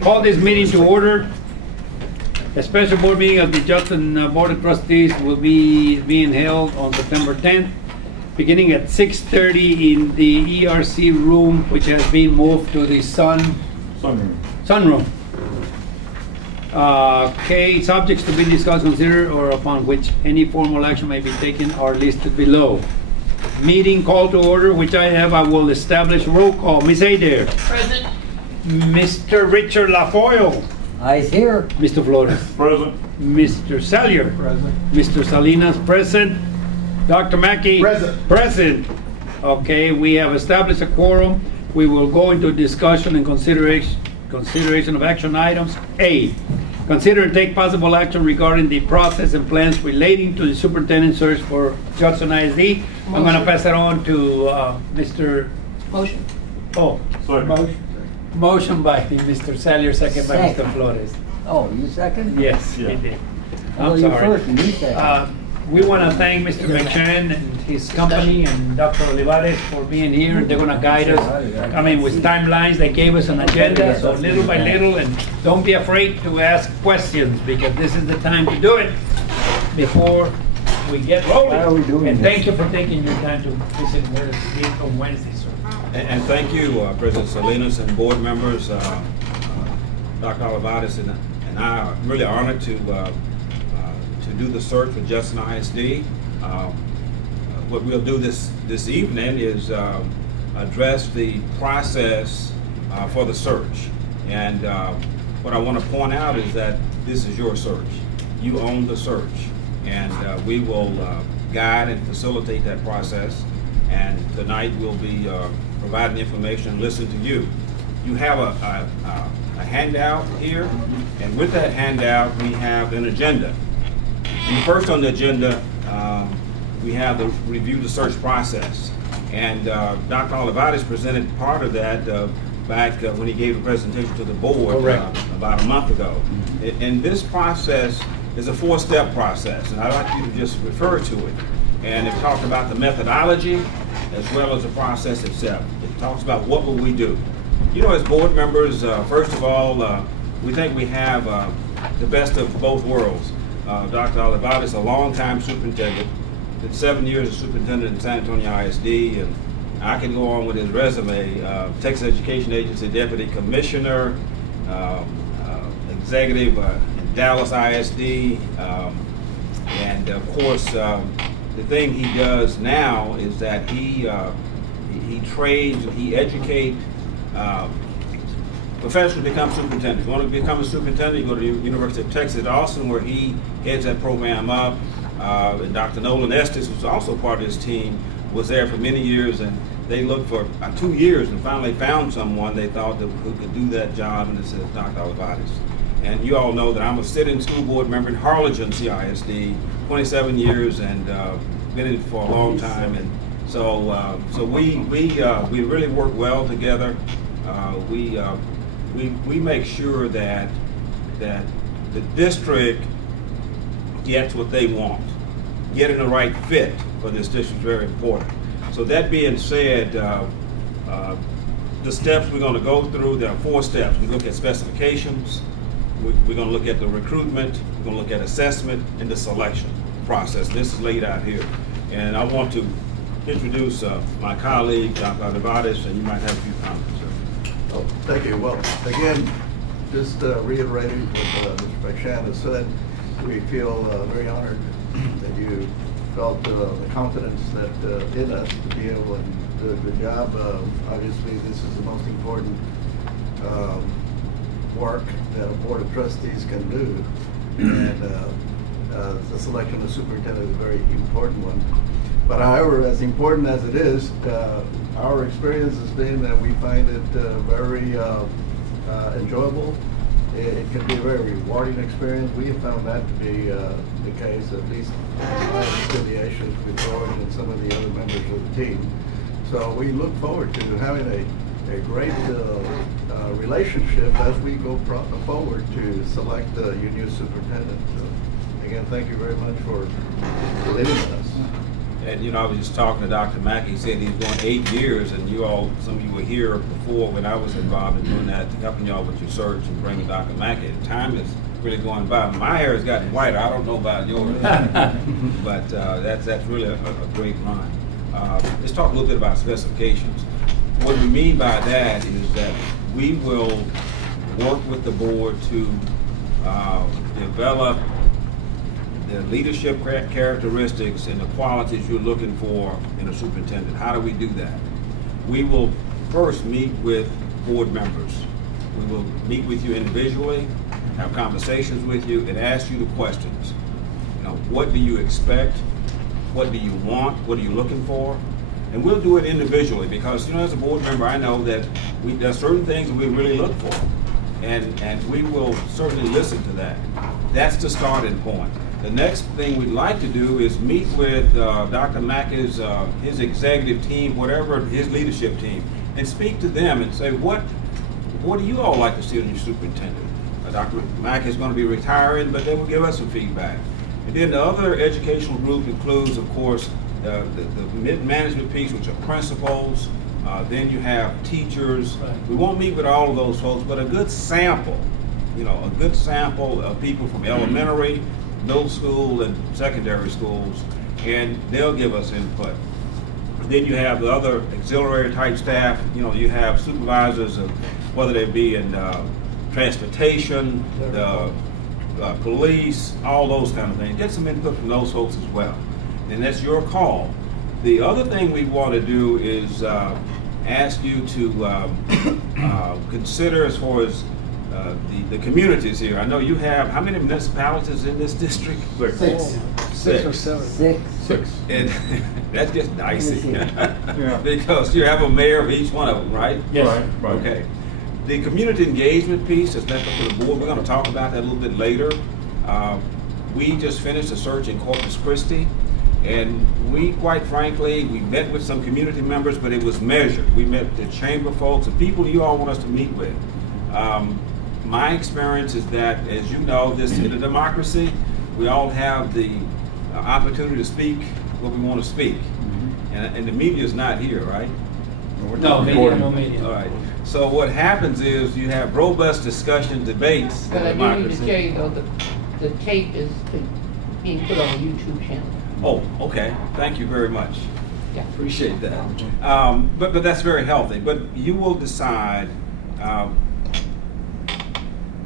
Call this meeting to order. A special board meeting of the Judson Board of Trustees will be being held on September 10th, beginning at 6:30 in the ERC room, which has been moved to the sunroom. Okay, subjects to be discussed, considered, or upon which any formal action may be taken are listed below. Meeting call to order, which I will establish roll call. Ms. Adair. Present. Mr. Richard Lafoyle. Ayes here. Mr. Flores. Present. Mr. Salyer. Present. Mr. Salinas present. Dr. Mackey. Present. Present. Okay, we have established a quorum. We will go into discussion and consideration of action items. A, consider and take possible action regarding the process and plans relating to the superintendent search for Judson ISD. I'm going to pass it on to Mr. Motion. Oh, Second. motion by Mr. Salyer, second by Mr. Second. Flores. Oh, you second? Yes, Yeah. he did. Well, I'm you sorry. first and you second. We want to thank Mr. McShann and his company and Dr. Olivares for being here. They're going to guide us. I mean, with timelines, they gave us an agenda, so little by little, and don't be afraid to ask questions because this is the time to do it before we get rolling. Why are we doing And this? thank you for taking your time to visit with us here on Wednesday, sir. And thank you, President Salinas and board members. Dr. Olivares and I are really honored to do the search for Judson ISD. What we'll do this evening is address the process for the search. And what I want to point out is that this is your search. You own the search. And we will guide and facilitate that process. And tonight we'll be providing information and listen to you. You have a handout here, and with that handout we have an agenda. And first on the agenda, we have the review the search process. And Dr. Olivares presented part of that back when he gave a presentation to the board about a month ago. And this process is a four-step process, and I'd like you to just refer to it. And it talks about the methodology as well as the process itself. It talks about what will we do. You know, as board members, first of all, we think we have the best of both worlds. Dr. Olivares, a longtime superintendent, did 7 years as superintendent in San Antonio ISD, and I can go on with his resume. Texas Education Agency Deputy Commissioner, executive in Dallas ISD, and of course, the thing he does now is that he trains and he educates professionals to become superintendents. If you want to become a superintendent, you go to the University of Texas at Austin, where he heads that program up. And Dr. Nolan Estes, who's also part of his team, was there for many years, and they looked for 2 years and finally found someone they thought that who could do that job, and it says Dr. Olivares. And you all know that I'm a sitting school board member in Harlingen CISD, 27 years, and been in it for a long time. And so we really work well together. We make sure that the district gets what they want. Getting the right fit for this district is very important. So that being said, the steps we're going to go through, there are 4 steps. We look at specifications, we're going to look at the recruitment, we're going to look at assessment, and the selection process. This is laid out here. And I want to introduce my colleague, Dr. Olivares, and you might have a few comments. Oh, thank you. Well, again, just reiterating what Mr. McShann has said, we feel very honored that you felt the confidence that in us to be able to do a good job. Obviously, this is the most important work that a board of trustees can do, and the selection of superintendent is a very important one. But however, as important as it is, our experience has been that we find it very enjoyable. It can be a very rewarding experience. We have found that to be the case, at least in my affiliations with George and some of the other members of the team. So we look forward to having a great relationship as we go forward to select your new superintendent. So again, thank you very much for believing in us. And you know, I was just talking to Dr. Mackey. He said he's going 8 years, and you all, some of you were here before when I was involved in doing that, helping y'all with your search and bringing Dr. Mackey. Time is really going by. My hair has gotten whiter. I don't know about yours, but that's really a great line. Let's talk a little bit about specifications. What we mean by that is that we will work with the board to develop the leadership characteristics and the qualities you're looking for in a superintendent. How do we do that? We will first meet with board members. We will meet with you individually, have conversations with you, and ask you the questions. You know, what do you expect? What do you want? What are you looking for? And we'll do it individually because, you know, as a board member, I know that there's certain things that we really look for. And we will certainly listen to that. That's the starting point. The next thing we'd like to do is meet with Dr. Mackey's his executive team, whatever his leadership team, and speak to them and say, what do you all like to see in your superintendent? Dr. Mackey is going to be retiring, but they will give us some feedback. And then the other educational group includes, of course, the mid-management piece, which are principals. Then you have teachers. We won't meet with all of those folks, but a good sample, you know, a good sample of people from elementary, middle school, and secondary schools, and they'll give us input. Then you have the other auxiliary type staff. You know, you have supervisors of whether they be in transportation, the police, all those kind of things. Get some input from those folks as well. And that's your call. The other thing we want to do is ask you to consider as far as the communities here. I know you have, how many municipalities in this district? Six or seven. Six. And that's just dicey. Yeah. Because you have a mayor of each one of them, right? Yes. Right. Okay. The community engagement piece is left up to the board. We're going to talk about that a little bit later. We just finished a search in Corpus Christi, and we, quite frankly, we met with some community members, but it was measured. We met the chamber folks, the people you all want us to meet with. My experience is that, as you know, this in a democracy, we all have the opportunity to speak what we want to speak. And the media is not here, right? No media. All right. So what happens is you have robust discussion, debates. But I do need to tell you though, the tape is being put on the YouTube channel. Oh, okay. Thank you very much. Yeah. Appreciate that. But that's very healthy. But you will decide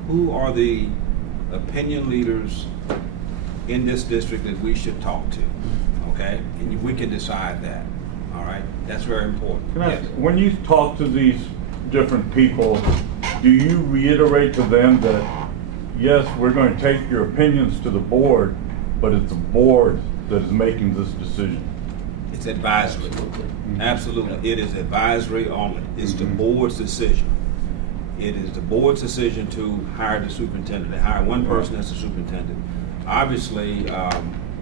who are the opinion leaders in this district that we should talk to. Okay? And we can decide that. All right? That's very important. Can I, Yes. when you talk to these different people, do you reiterate to them that, yes, we're going to take your opinions to the board, but it's the board that is making this decision? It's advisory. Absolutely. It is advisory only. It's the board's decision. It is the board's decision to hire the superintendent. They hire one person as the superintendent. Obviously,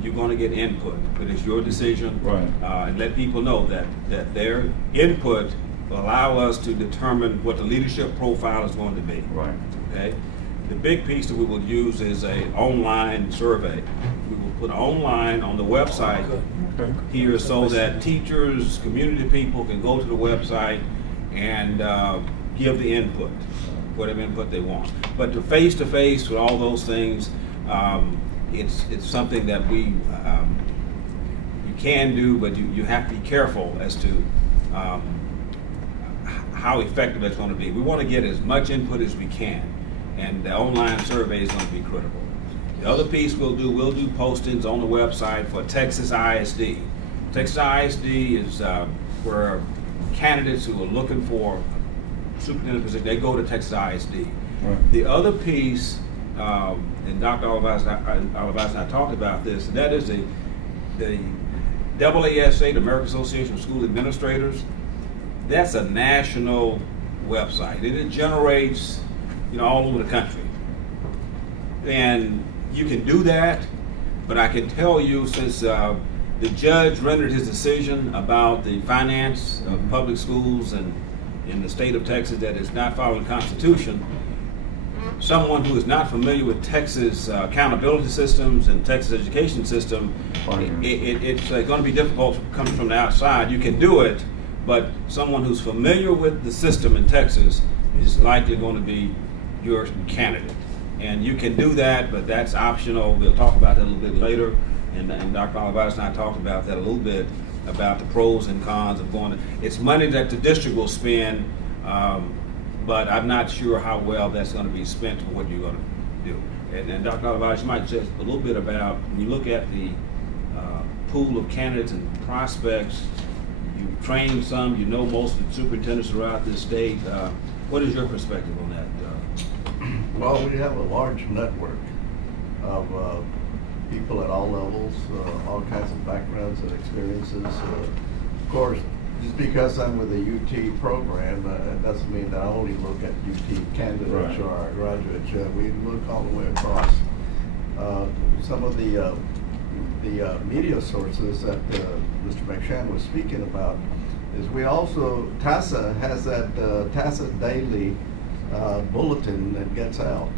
you're going to get input, but it's your decision. Right. And let people know that their input will allow us to determine what the leadership profile is going to be. Right. Okay. The big piece that we will use is an online survey. We will put online on the website Okay. here so that teachers, community people can go to the website and give the input, whatever input they want. But the face-to-face with all those things, it's something that you can do, but you have to be careful as to how effective it's going to be. We want to get as much input as we can, and the online survey is going to be critical. The other piece we'll do postings on the website for Texas ISD. Texas ISD is where candidates who are looking for superintendent position, they go to Texas ISD. Right. The other piece, and Dr. Olivas and I talked about this, and that is the AASA, the American Association of School Administrators. That's a national website, and it generates, all over the country. And you can do that, but I can tell you, since the judge rendered his decision about the finance of public schools and in the state of Texas that is not following the Constitution, someone who is not familiar with Texas accountability systems and Texas education system, it's going to be difficult coming from the outside. You can do it, but someone who's familiar with the system in Texas is likely going to be your candidate. And you can do that, but that's optional. We'll talk about that a little bit later. And Dr. Olivares and I talked about that a little bit, about the pros and cons of going. It's money that the district will spend, but I'm not sure how well that's going to be spent for what you're going to do. And Dr. Olivares, you might say a little bit about, when you look at the pool of candidates and prospects, you've trained some, you know most of the superintendents throughout this state. What is your perspective on that? Well, we have a large network of people at all levels, all kinds of backgrounds and experiences. Of course, just because I'm with the UT program, it doesn't mean that I only look at UT candidates or our graduates. We look all the way across. Some of the media sources that Mr. McShann was speaking about is we also, TASA has that TASA Daily bulletin that gets out.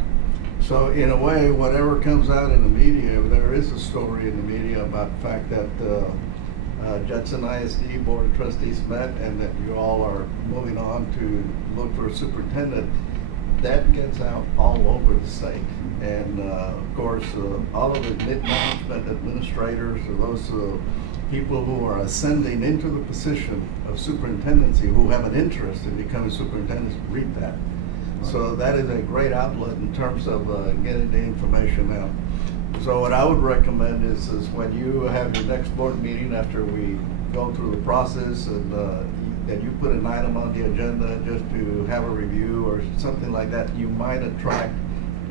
So in a way, whatever comes out in the media, there is a story in the media about the fact that Judson ISD Board of Trustees met and that you all are moving on to look for a superintendent. That gets out all over the state. And of course, all of the mid-management administrators or those people who are ascending into the position of superintendency who have an interest in becoming superintendents read that. So that is a great outlet in terms of getting the information out. So what I would recommend is when you have your next board meeting after we go through the process and you put an item on the agenda just to have a review or something like that, you might attract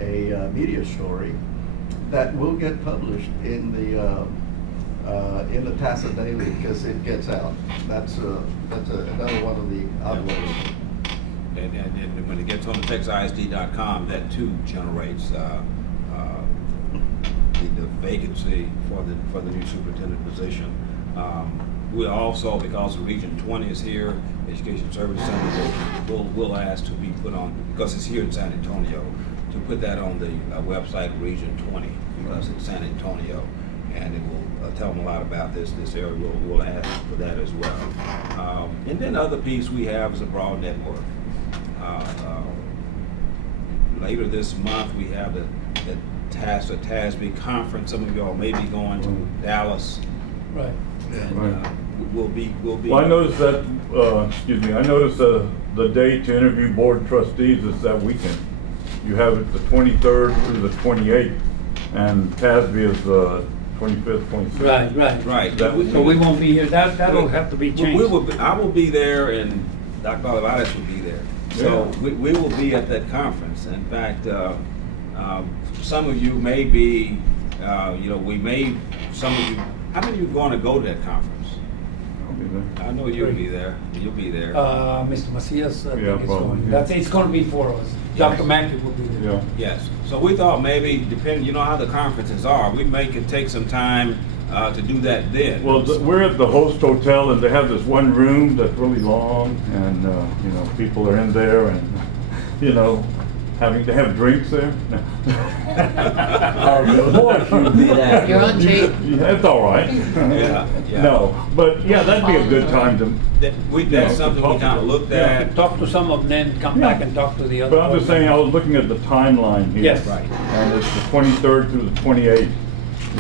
a media story that will get published in the TASA Daily because it gets out. That's another one of the outlets. And when it gets on the TexasISD.com, that too generates the vacancy for the new superintendent position. We also, because Region 20 is here, Education Service Center will ask to be put on, because it's here in San Antonio, to put that on the website Region 20 because it's San Antonio, and it will tell them a lot about this area. We'll ask for that as well. And then the other piece we have is a broad network. Later this month, we have the TASB conference. Some of y'all may be going to Dallas. Right. And we'll be. Well, I noticed that. Excuse me. I noticed the date to interview board trustees is that weekend. You have it the 23rd through the 28th, and TASB is the 25th, 26th. Right. So we won't be here. That'll have to be changed. I will be there, and Dr. Olivares will be there. So we will be at that conference. In fact, some of you may be, some of you, how many of you are going to go to that conference? I'll be there. I know you'll be there. You'll be there. Mr. Macias, I think it's probably, going. yeah. It's going to be 4 of us. Dr. Mackey will be there. Yeah. Yes. So we thought maybe, depending, you know how the conferences are, we could take some time to do that then. Well, we're at the host hotel, and they have this one room that's really long, and people are in there, and having to have drinks there. Of course you'd be there. You're on tape. That's all right. Yeah. No, but yeah, that'd be a good time to. That's something we kind of looked at. Talk to some of them, then come back and talk to the other. But I'm just saying, I was looking at the timeline here. Yes. Right. And it's the 23rd through the 28th.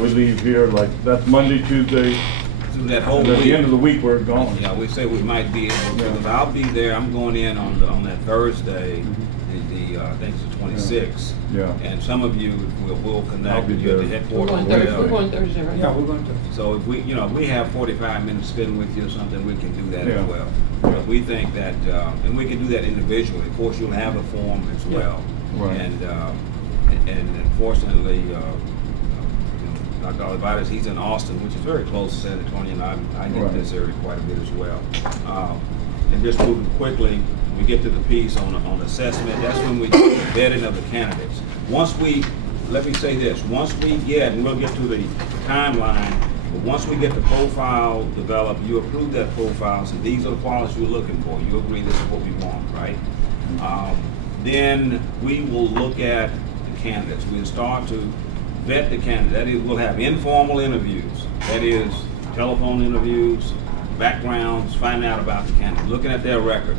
We leave here that's Monday, Tuesday, Through that whole and week. at the end of the week we're gone. Yeah, we say we might be able to, because I'll be there. I'm going in on that Thursday. I think it's the 26th. Yeah. And some of you will connect I'll be with you at the there. headquarters. We're going Thursday, right? Yeah, we're going to. So if we have 45 minutes spent with you or something, we can do that Yeah. as well. But we think that, and we can do that individually. Of course, you'll have a form as well. Right. And unfortunately, Dr. Olivares, he's in Austin, which is very close to San Antonio, and I get Right. this area quite a bit as well. And just moving quickly, we get to the piece on assessment. That's when we do the vetting of the candidates. Let me say this, once we get, and we'll get to the timeline, but once we get the profile developed, you approve that profile, so these are the qualities you're looking for. You agree this is what we want, right? Then we will look at the candidates. We'll start to vet the candidate. That is, we'll have informal interviews. That is, telephone interviews, backgrounds, finding out about the candidate, looking at their record.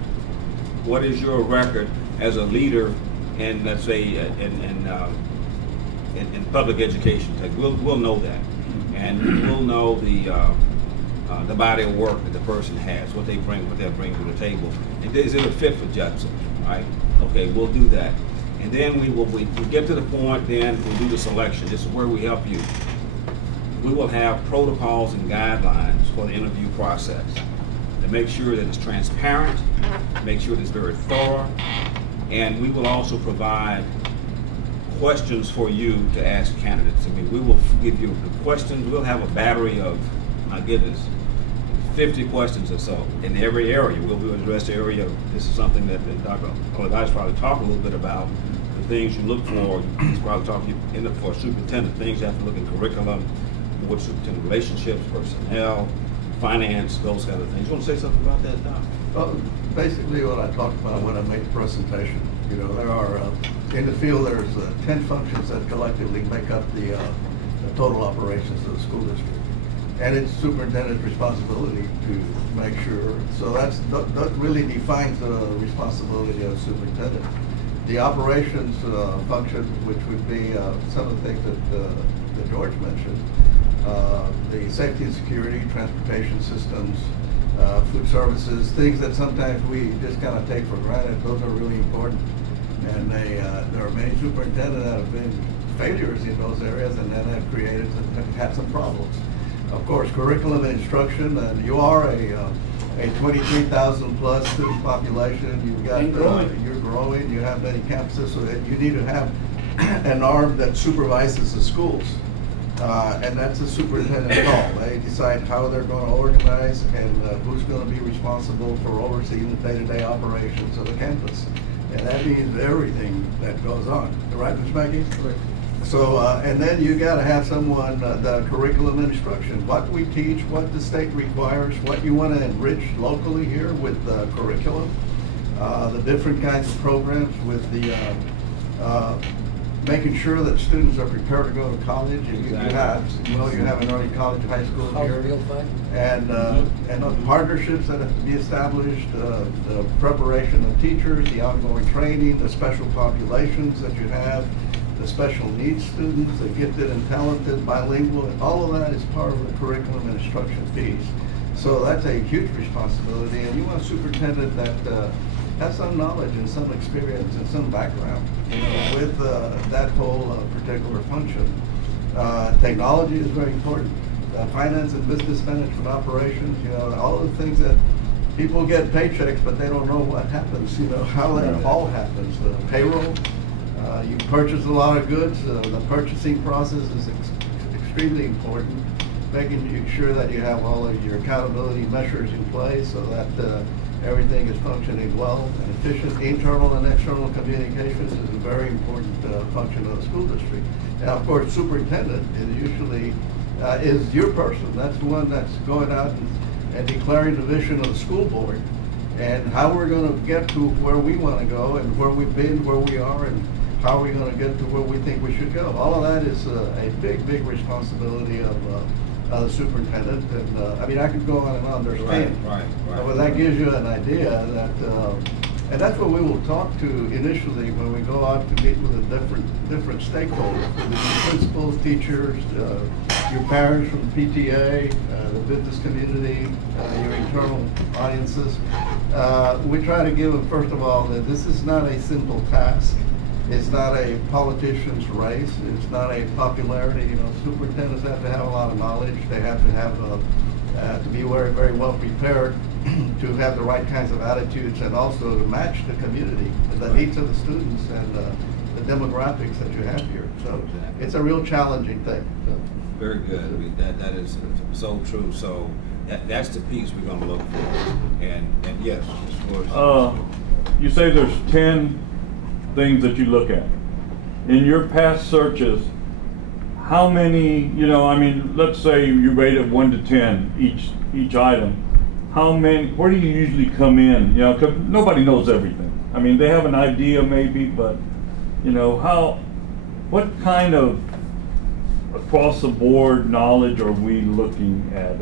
What is your record as a leader in, let's say, in public education? We'll know that, and we'll know the body of work that the person has, what they're bringing to the table, and is it a fit for Judson, right? Okay, we'll do that, and then we get to the point. Then we do the selection. This is where we help you. We will have protocols and guidelines for the interview process to make sure that it's transparent, make sure that it's very thorough, and we will also provide questions for you to ask candidates. I mean, we will give you the questions. We'll have a battery of, my goodness, 50 questions or so in every area. We'll address the area. This is something that Dr. Olivares probably talk a little bit about, the things you look for. He's probably talking for a superintendent, things you have to look in curriculum, board superintendent relationships, personnel, finance, those kind of things. You want to say something about that, Doc? Well, basically what I talked about when I made the presentation. You know, there are, in the field, there's 10 functions that collectively make up the total operations of the school district. And it's superintendent's responsibility to make sure, so that really defines the responsibility of the superintendent. The operations function, which would be some of the things that George mentioned, the safety and security, transportation systems, food services, things that sometimes we just kind of take for granted. Those are really important. And there are many superintendents that have been failures in those areas and then have created and have had some problems. Of course, curriculum and instruction, and you are a 23,000 plus student population. You've got, you're growing, you have many campuses, so that you need to have an arm that supervises the schools. And that's a superintendent call. They decide how they're going to organize and who's going to be responsible for overseeing the day-to-day operations of the campus. And that means everything that goes on. Right, Ms. Mackey? Correct. So, and then you got to have someone, the curriculum and instruction, what we teach, what the state requires, what you want to enrich locally here with the curriculum, the different kinds of programs with the making sure that students are prepared to go to college. Exactly. You have an early college, high school here, and the partnerships that have to be established, the preparation of teachers, the ongoing training, the special populations that you have, the special needs students, the gifted and talented, bilingual, and all of that is part of the curriculum and instruction piece. So that's a huge responsibility, and you want a superintendent that has some knowledge and some experience and some background, you know, with that whole particular function. Technology is very important. Finance and business management operations, you know, all of the things that people get paychecks, but they don't know what happens, you know, how that all happens. Payroll, you purchase a lot of goods, the purchasing process is extremely important. Making sure that you have all of your accountability measures in place so that everything is functioning well and efficient. Internal and external communications is a very important function of the school district. And of course, superintendent is usually is your person. That's the one that's going out and declaring the vision of the school board and how we're going to get to where we want to go and where we've been, where we are, and how are we going to get to where we think we should go. All of that is a big, big responsibility of the superintendent, and I mean, I could go on and on. There's 10. Right. But that gives you an idea that, and that's what we will talk to initially when we go out to meet with the different stakeholders, the principals, teachers, your parents from the PTA, the business community, your internal audiences. We try to give them, first of all, that this is not a simple task. It's not a politician's race. It's not a popularity. You know, superintendents have to have a lot of knowledge. They have to have to be very, very well prepared to have the right kinds of attitudes and also to match the community, the needs of the students and the demographics that you have here. So it's a real challenging thing. So. Very good. I mean, that is so true. So that's the piece we're going to look for. And yes, you say there's 10 things that you look at. In your past searches, how many, you know, I mean, let's say you rate it 1 to 10 each item. How many, where do you usually come in? You know, because nobody knows everything. I mean, they have an idea maybe, but, you know, what kind of across the board knowledge are we looking at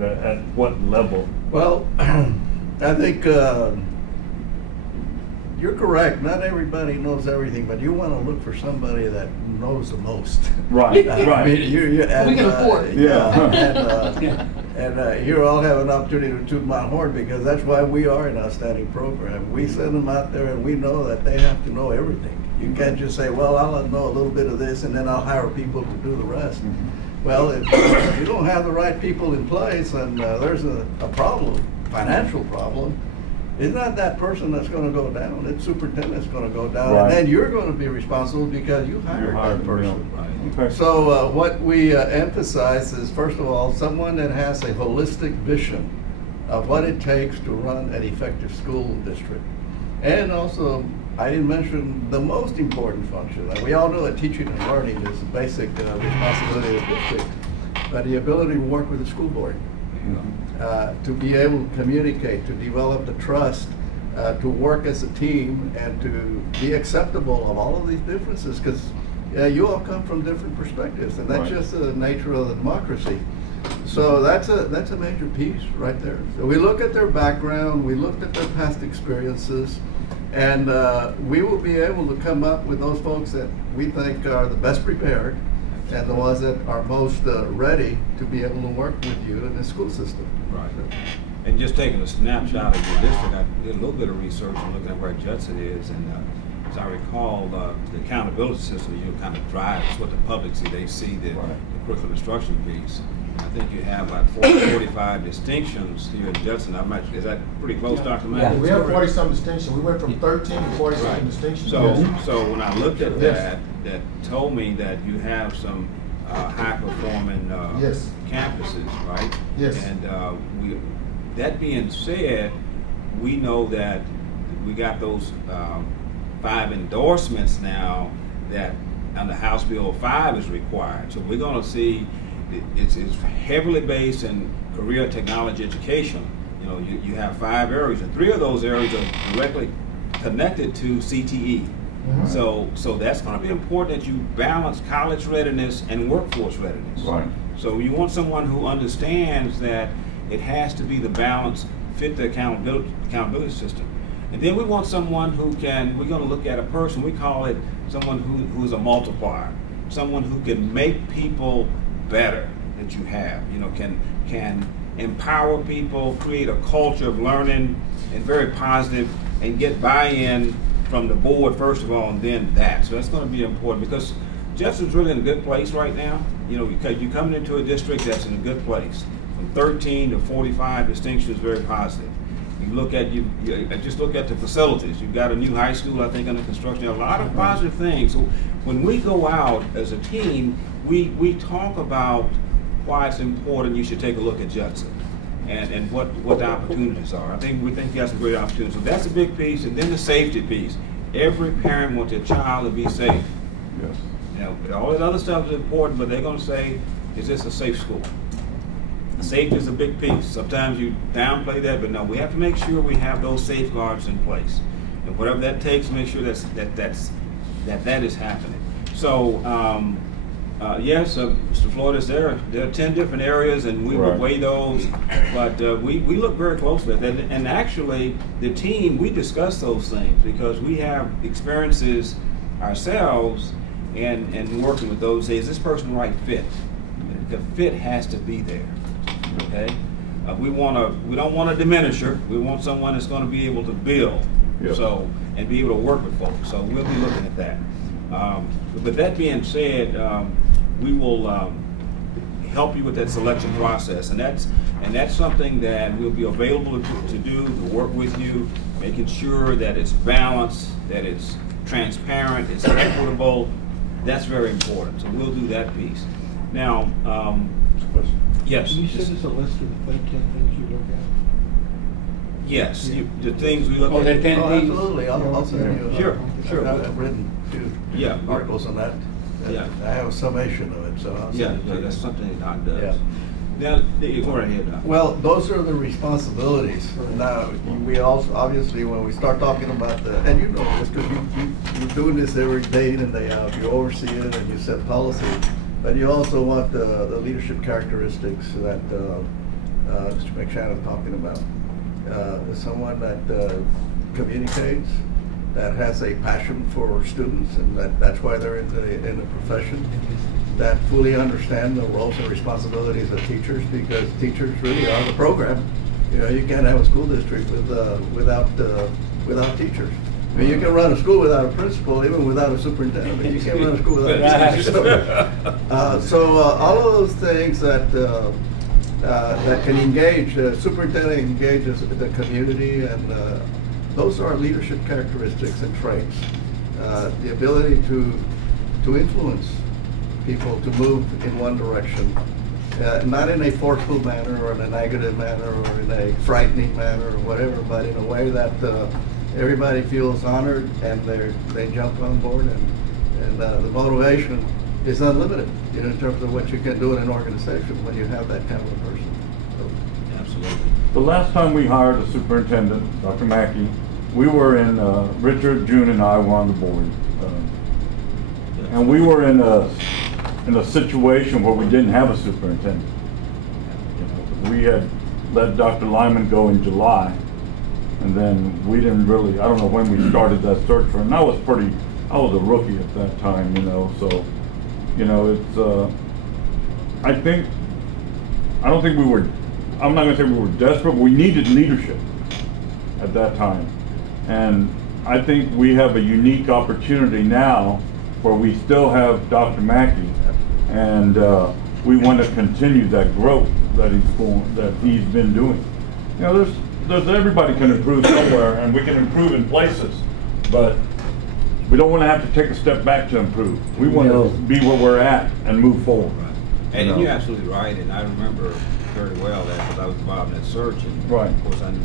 what level? Well, I think you're correct. Not everybody knows everything, but you want to look for somebody that knows the most. Right, I right. mean, We can afford it. Yeah. And you all have an opportunity to toot my horn, because that's why we are an outstanding program. We send them out there and we know that they have to know everything. You can't just say, well, I'll know a little bit of this and then I'll hire people to do the rest. Well, if you don't have the right people in place, and there's a problem, financial problem, it's not that person that's going to go down. It's superintendent's going to go down, Right. and then you're going to be responsible because you hired that person. Right. Okay. So what we emphasize is, first of all, someone that has a holistic vision of what it takes to run an effective school district. And also, I didn't mention the most important function. We all know that teaching and learning is the basic responsibility of the district, but the ability to work with the school board, to be able to communicate, to develop the trust, to work as a team, and to be acceptable of all of these differences, because you all come from different perspectives, and that's Right. just the nature of the democracy. So that's a major piece right there. So we look at their background, we looked at their past experiences, and we will be able to come up with those folks that we think are the best prepared and the ones that are most ready to be able to work with you in the school system. Right. And just taking a snapshot of your district, I did a little bit of research and looking at where Judson is, and as I recall, the accountability system, you kind of drives what the public see. They see the curriculum instruction piece. I think you have like 45 distinctions here in Judson. Is that pretty close, Dr. Mack? Yeah, we have 40-some distinctions. We went from 13 to 40-some distinctions. So when I looked at that told me that you have some high-performing campuses, right? Yes. And that being said, we know that we got those 5 endorsements now that under House Bill 5 is required. So we're going to see it's heavily based in career technology education. You know, you have 5 areas, and 3 of those areas are directly connected to CTE. So that's going to be important that you balance college readiness and workforce readiness. Right. So you want someone who understands that it has to be the balance, fit the accountability system. And then we want someone who can, we're going to look at a person, we call it someone who is a multiplier, someone who can make people better that you have, you know, can empower people, create a culture of learning and very positive, and get buy-in from the board first of all, and then that. So that's going to be important, because Jefferson's really in a good place right now. You know, because you're coming into a district that's in a good place. From 13 to 45 distinction is very positive. You look at just look at the facilities. You've got a new high school, I think, under construction. A lot of positive things. So when we go out as a team, we talk about why it's important. You should take a look at Judson and what the opportunities are. We think you have some great opportunities. So that's a big piece. And then the safety piece. Every parent wants their child to be safe. Yes. You know, all that other stuff is important, but they're going to say, is this a safe school? Safety is a big piece. Sometimes you downplay that, but no, we have to make sure we have those safeguards in place, and whatever that takes, make sure that is happening. So, yes, Mr. Flores, there are 10 different areas, and we will weigh those. But we look very closely at that, and actually, the team, we discuss those things because we have experiences ourselves and working with those. Say, is this person the right fit? The fit has to be there. Okay, we don't want a diminisher. We want someone that's going to be able to build, and be able to work with folks. So we'll be looking at that. But that being said, we will help you with that selection process, and that's something that we'll be available to do, to work with you, making sure that it's balanced, that it's transparent, it's equitable. That's very important. So we'll do that piece. Now. Yes. Can you send us a list of the 10 things you look at? Yes, the things we look at. The 10 things. Absolutely. I'll send you. Sure. I've written 2 articles on that. Yeah. I have a summation of it, so I'll send it to you. That's something that Doc does. Now, go right ahead, Doc. Well, those are the responsibilities. Now, we also, obviously, when we start talking about the, and you know this, because you're doing this every day in and day out, you oversee it and you set policy, but you also want the leadership characteristics that Mr. McShannon is talking about. Someone that communicates, that has a passion for students, and that's why they're in the profession, that fully understand the roles and responsibilities of teachers, because teachers really are the program. You know, you can't have a school district without teachers. I mean, you can run a school without a principal, even without a superintendent, but you can't run a school without a teacher. So all of those things that can engage, superintendent engages the community, and those are leadership characteristics and traits. The ability to influence people to move in one direction, not in a forceful manner or in a negative manner or in a frightening manner or whatever, but in a way that everybody feels honored and they jump on board, and the motivation is unlimited, you know, in terms of what you can do in an organization when you have that kind of a person. So. Absolutely. The last time we hired a superintendent, Dr. Mackey, we were in, Richard, June, and I were on the board. And we were in a situation where we didn't have a superintendent. You know, we had let Dr. Lyman go in July, and then we didn't really, I don't know when we started that search for him. I was a rookie at that time, you know, so, you know, it's, I don't think we were, I'm not gonna say we were desperate, but we needed leadership at that time. And I think we have a unique opportunity now where we still have Dr. Mackey, and we want to continue that growth that he's been doing. You know, there's everybody can improve somewhere, and we can improve in places, but we don't want to have to take a step back to improve. We want to be where we're at and move forward. Right. And you're absolutely right, and I remember very well that because I was involved in that search, and of course I knew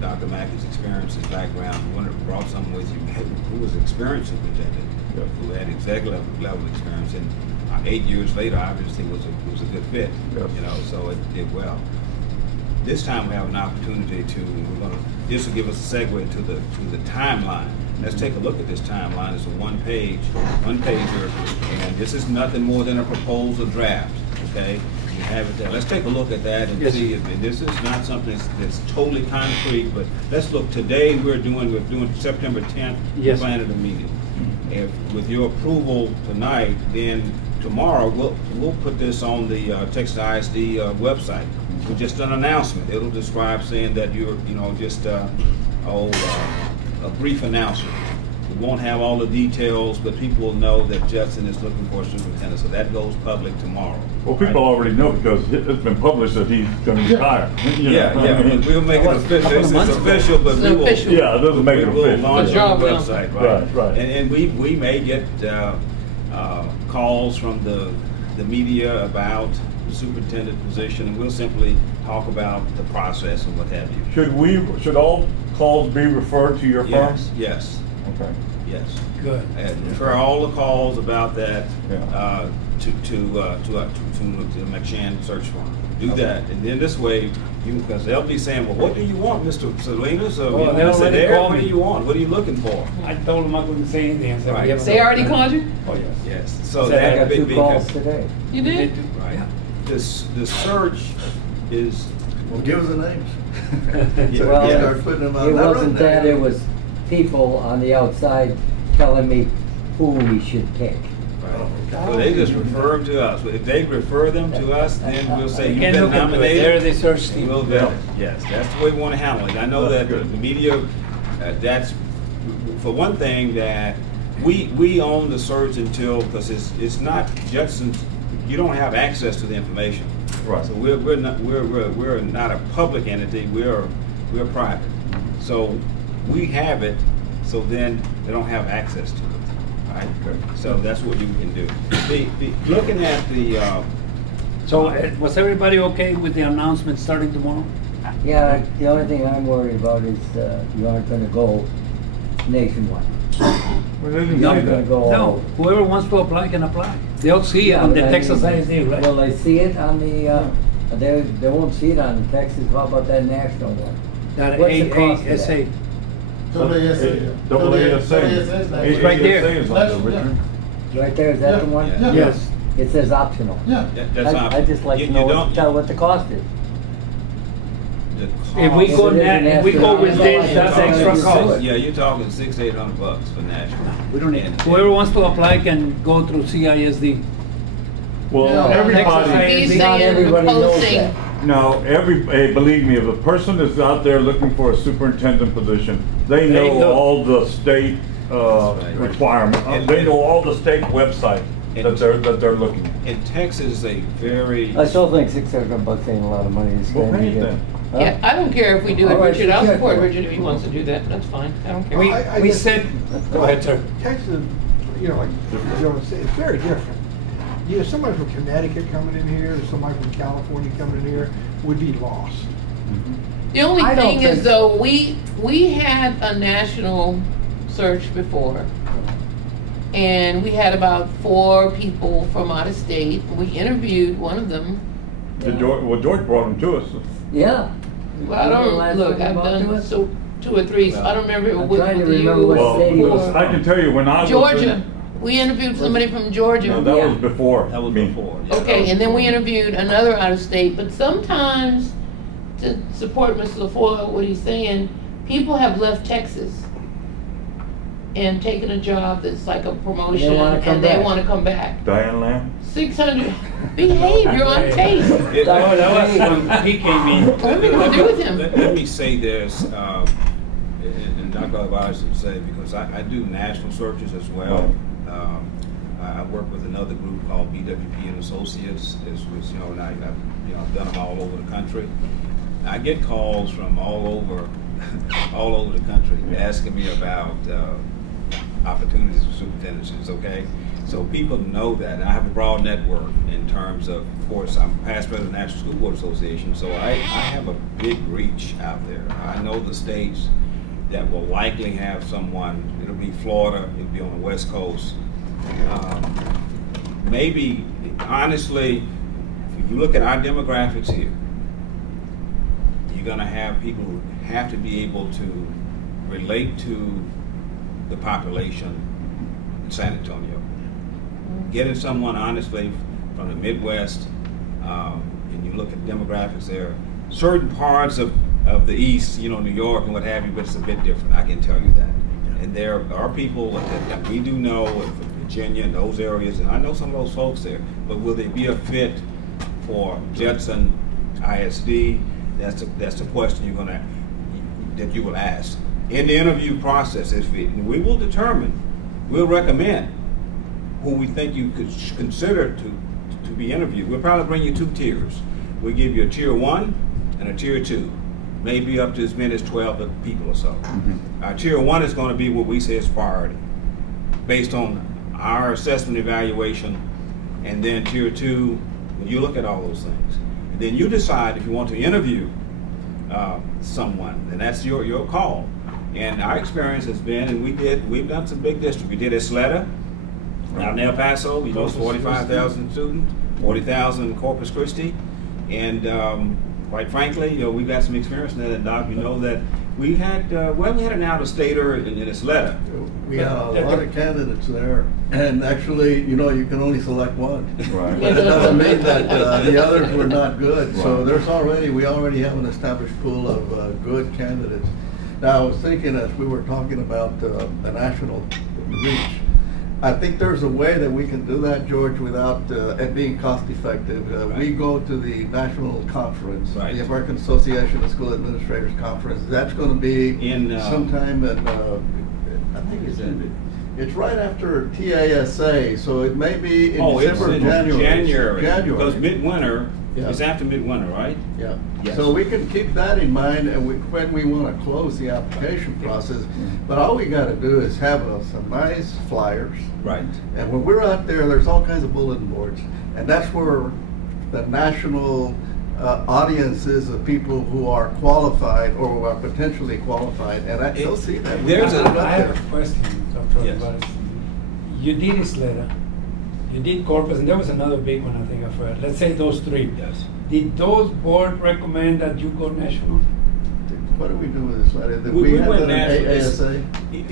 Dr. Mackey's experience, his background. We brought someone with you who was an experienced superintendent, who had executive level experience, and 8 years later, obviously, was a good fit. Yes. You know, so it did well. This time we have an opportunity this will give us a segue to the timeline. Let's take a look at this timeline. It's a one-pager, and this is nothing more than a proposal draft. Okay, you have it there. Let's take a look at that and see if this is not something that's totally concrete. But let's look. Today we're doing September 10th. Yes. We're planning a meeting. If with your approval tonight, then tomorrow we'll put this on the Texas ISD website with just an announcement. It'll describe saying that you're just a brief announcement. We won't have all the details, but people will know that Judson is looking for a superintendent. So that goes public tomorrow. Well, people already know because it's been published that he's going to retire. We'll make it official. It's official, but we will. Yeah, it doesn't make it official. Launch on the website, right. And we may get calls from the media about the superintendent position, and we'll simply talk about the process and what have you. Should all calls be referred to your firm? Yes. Okay. Yes. Good. And refer all the calls about that to the McShannon search firm. Do that, and then this way, because they'll be saying, well, what do you want, Mr. Salinas? They'll say, what do you want? What are you looking for? I told them I couldn't say anything. Right. They already called you? Oh, yes. Yes. So I got 2 calls today. You did? Right. The search is... Well, give us the names. Well, it wasn't that, it was people on the outside telling me who we should pick. Right. So they just refer them to us. If they refer them to us, then we'll say, you've been nominated. They're the search team. We'll vet it. Yes, that's the way we want to handle it. I know that the media, that's, for one thing, that we own the search until, because it's not Judson's, you don't have access to the information. Right. So we're not a public entity. We're private. So we have it. So then they don't have access to it. Right. Okay. So that's what you can do. Looking at the. So was everybody okay with the announcement starting tomorrow? Yeah. The only thing I'm worried about is you aren't going to go nationwide. No, whoever wants to apply can apply. They'll see it on the Texas ISD, right? Will they see it on the They won't see it on Texas. How about that national one? That What's the cost of AASA. that? AASA. It's right there. AASA is on there, Richard. Right there, is that the one? Yeah. Yes. It says optional. Yeah. That's I optional. just like You- to you know don't- what the cost is. the If we cost- go It is net, if we go national. with this, that's Yeah. extra cost. Yeah, you're talking $600-800 for national. We don't need, And- whoever wants to apply can go through CISD. Well, Yeah. everybody, Texas He's Not saying everybody knows posting, that. no, hey, believe me, if a person is out there looking for a superintendent position, they They know know. all the state, Right. requirements. And- They know all the state websites And- that they're looking at. And Texas is a very. I still think $600 ain't a lot of money to Well, spend. pay to it get- then. Huh? yeah, I don't care if we do it, All right, Richard, I'll yeah. support Richard if he wants to do that, that's fine, I don't care. We said, go ahead, sir. Texas, you know, like Joe said, it's very different. You know, somebody from Connecticut coming in here, or somebody from California coming in here would be lost. The only I don't thing is think- though, we had a national search before. And we had about 4 people from out of state. We interviewed one of them. George brought them to us. Yeah. Well, I Remember the last don't, look, time I've you brought to done us? so 2 or 3, so I don't remember I'm which trying to one you. remember what Well, state he was I can tell you when I was. Georgia. We interviewed somebody from No, Georgia. that Yeah. was before. That was me. before. yeah, that Okay, was and then we before. interviewed another out of state, but sometimes, to support Mr. LaFoyle, what he's saying, people have left Texas and taken a job that's like a promotion, wanna come and they back. wanna come back. Diane Lamb? 600, behave, you're on tape. It- Oh, that was when he came in. What are we gonna do with him? Let me say this, and Dr. Alvarez would say, because I do national searches as well. I work with another group called BWP and Associates, which, you know, and I've done them all over the country. I get calls from all over the country asking me about opportunities for superintendencies, okay? So people know that, and I have a broad network in terms of course, I'm past president of the National School Board Association, so I have a big reach out there. I know the states that will likely have someone. It'll be Florida, it'll be on the West Coast. Maybe, honestly, if you look at our demographics here, you're going to have people who have to be able to relate to the population in San Antonio. Getting someone, honestly, from the Midwest, and you look at demographics there, certain parts of the East, you know, New York and what have you, but it's a bit different, I can tell you that. And there are people that we do know from Virginia and those areas, and I know some of those folks there, but will they be a fit for Judson ISD? That's the question that you will ask. In the interview process, we will determine, we'll recommend who we think you could consider to be interviewed. We'll probably bring you 2 tiers. We'll give you a tier 1 and a tier 2. Maybe up to as many as 12 people or so. Our tier 1 is going to be what we say is priority, based on our assessment evaluation, and then tier 2, when you look at all those things, and then you decide if you want to interview someone, and that's your call. And our experience has been, and we've done some big districts. We did Isleta out in El Paso. We lost 45,000 students, 40,000 in Corpus Christi, and quite frankly, you know, we've got some experience in that. And Doc, you know that we had an out-of-stater in Isleta. We had a lot of candidates there, and actually, you know, you can only select one. Right. But it doesn't mean that the others were not good. So Right. we already have an established pool of good candidates. Now, I was thinking as we were talking about the national reach, I think there's a way that we can do that, George, without it being cost effective. Right. We go to the national conference, Right. the American Association of School Administrators Conference. That's going to be In, sometime in, I think it's right after TASA, so it may be in December, it's in January. Because midwinter Yeah. is after midwinter, right? Yeah, Yes. so we can keep that in mind, and when we want to close the application process, but all we got to do is have some nice flyers, Right. and when we're out there, there's all kinds of bulletin boards, and that's where the national audiences of people who are qualified or who are potentially qualified, and they'll see that. There's I a- have a question, Dr. Yes. Alvarez. You did Isleta, You did Corpus, and there was another big one, I think I've heard. Let's say those three. Yes. Did those board recommend that you go national? What do we do with this letter? Did We have went that in national. ASA?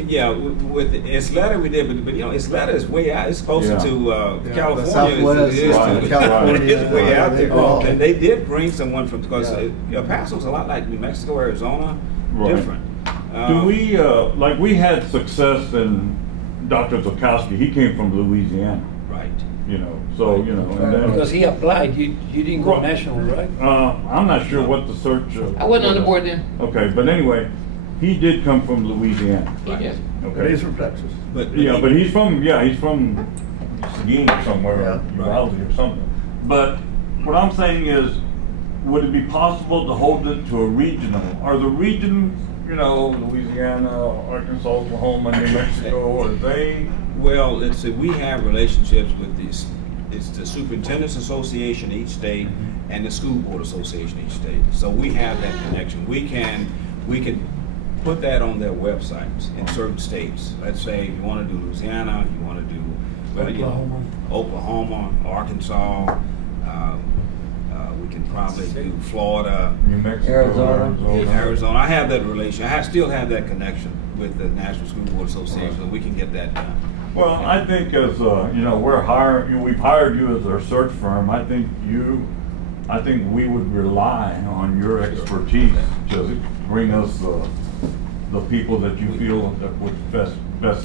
Yeah, with Isleta we did, but you know, Isleta is way out. It's closer Yeah. to Yeah, California Southwest, as it is right, to California, It's way out there. all- And they did bring someone from, because Yeah. El Paso's a lot like New Mexico, Arizona, Right. different. Do we, like, we had success in Dr. Zukowski, he came from Louisiana, Right. you know, so, you know, and then. Because he applied, you didn't go national, right? I'm not sure what the search. I wasn't on the board then. Okay, but anyway, he did come from Louisiana. He did. But he's Okay. from Texas. But he's from Seguin somewhere, or Yeah. Uvalde or something. But what I'm saying is, would it be possible to hold it to a regional? Are the regions, you know, Louisiana, Arkansas, Oklahoma, New Mexico, are they? Well, let's see, we have relationships with these, it's the Superintendent's Association each state and the School Board Association each state. So we have that connection. We can put that on their websites in certain states. Let's say you want to do Louisiana, you want to do Oklahoma, Arkansas. We can probably do Florida, New Mexico, Arizona. I have that relation. I still have that connection with the National School Board Association, so we can get that done. Well, I think as, you know, we've hired you as our search firm. I think we would rely on your expertise to bring us the people that you feel that would best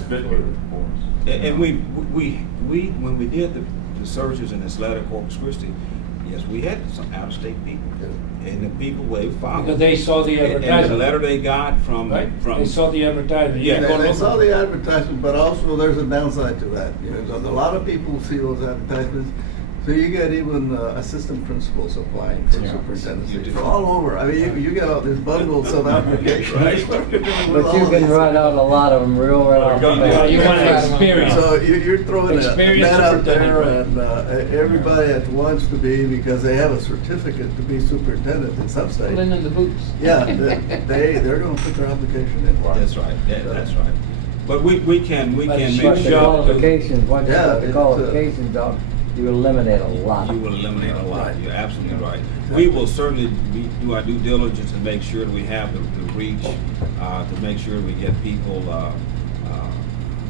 fit here for us. And we when we did the searches in this letter, Corpus Christi, yes, we had some out-of-state people, and the people they followed. Because they saw the And the advertisement. letter they got from Right? from They saw the advertisement. Yeah. They saw the advertisement, but also there's a downside to that. You know, a lot of people see those advertisements. So you get even assistant principals applying for You superintendency do. from all over. I mean, you get all these bundles of applications. Right. But you can run out a lot of them right off the bat. You want experience. So you're throwing a Experience net out there, superintendent, and everybody that wants to be, because they have a certificate to be superintendent in some states. Pulling in the boots. Yeah, they're going to put their application in. That's right. That's right. But we can But make it's But sure the job qualifications, once you Yeah, put the it's, qualifications out, you eliminate a lot. You will eliminate a lot. Right. You're absolutely right. We will certainly do our due diligence and make sure that we have the reach to make sure we get people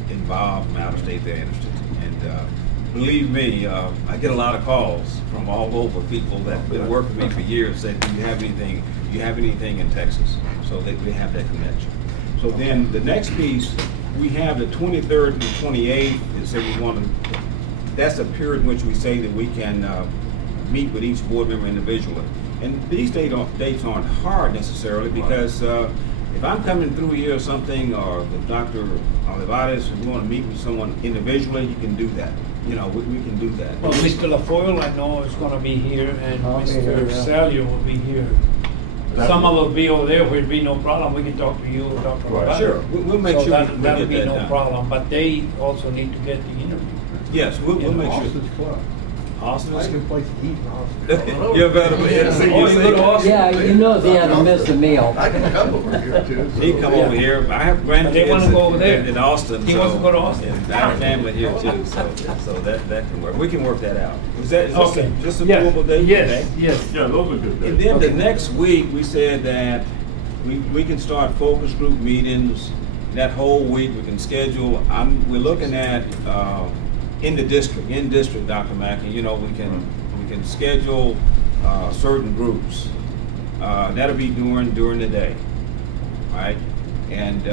involved from out of state that are interested. And believe me, I get a lot of calls from all over, people that have been working with me for years, say, do you have anything in Texas? So that we have that connection. So then the next piece, we have the 23rd and the 28th, and say we want to, that's a period in which we say that we can meet with each board member individually. And these dates aren't hard necessarily, because if I'm coming through here or something, or with Dr. Olivares, and we want to meet with someone individually, you can do that. You know, we can do that. Well, Mr. LaFoyle, I know, is gonna be here, and I'll be Mr. here, yeah. Salio will be here. Some of us will be over there, where it'd be no problem, we can talk to you, or Dr. Right. Olivares. Sure, we'll make So sure that- we that'll get be that no done. problem, but they also need to get the interview. Yes, we'll make sure. Austin's Club. Austin That's a good place to eat in Austin. You're better. Yeah, see, Oh, you go to Austin? Yeah, you know they had to miss a meal. I can come over here too. so- He come over here. I have grandkids. But they wanna go over there. in Austin. He wants to go to Austin. And I have family here too, so that can work. We can work that out. Is this Okay. just a Yes, doable date? Yes, Okay. yes. Yeah, those are good And days. then the Okay. next week, we said that we can start focus group meetings that whole week. We can schedule. We're looking at in district, Dr. Mackey. You know, we can schedule certain groups. That'll be during the day, right? And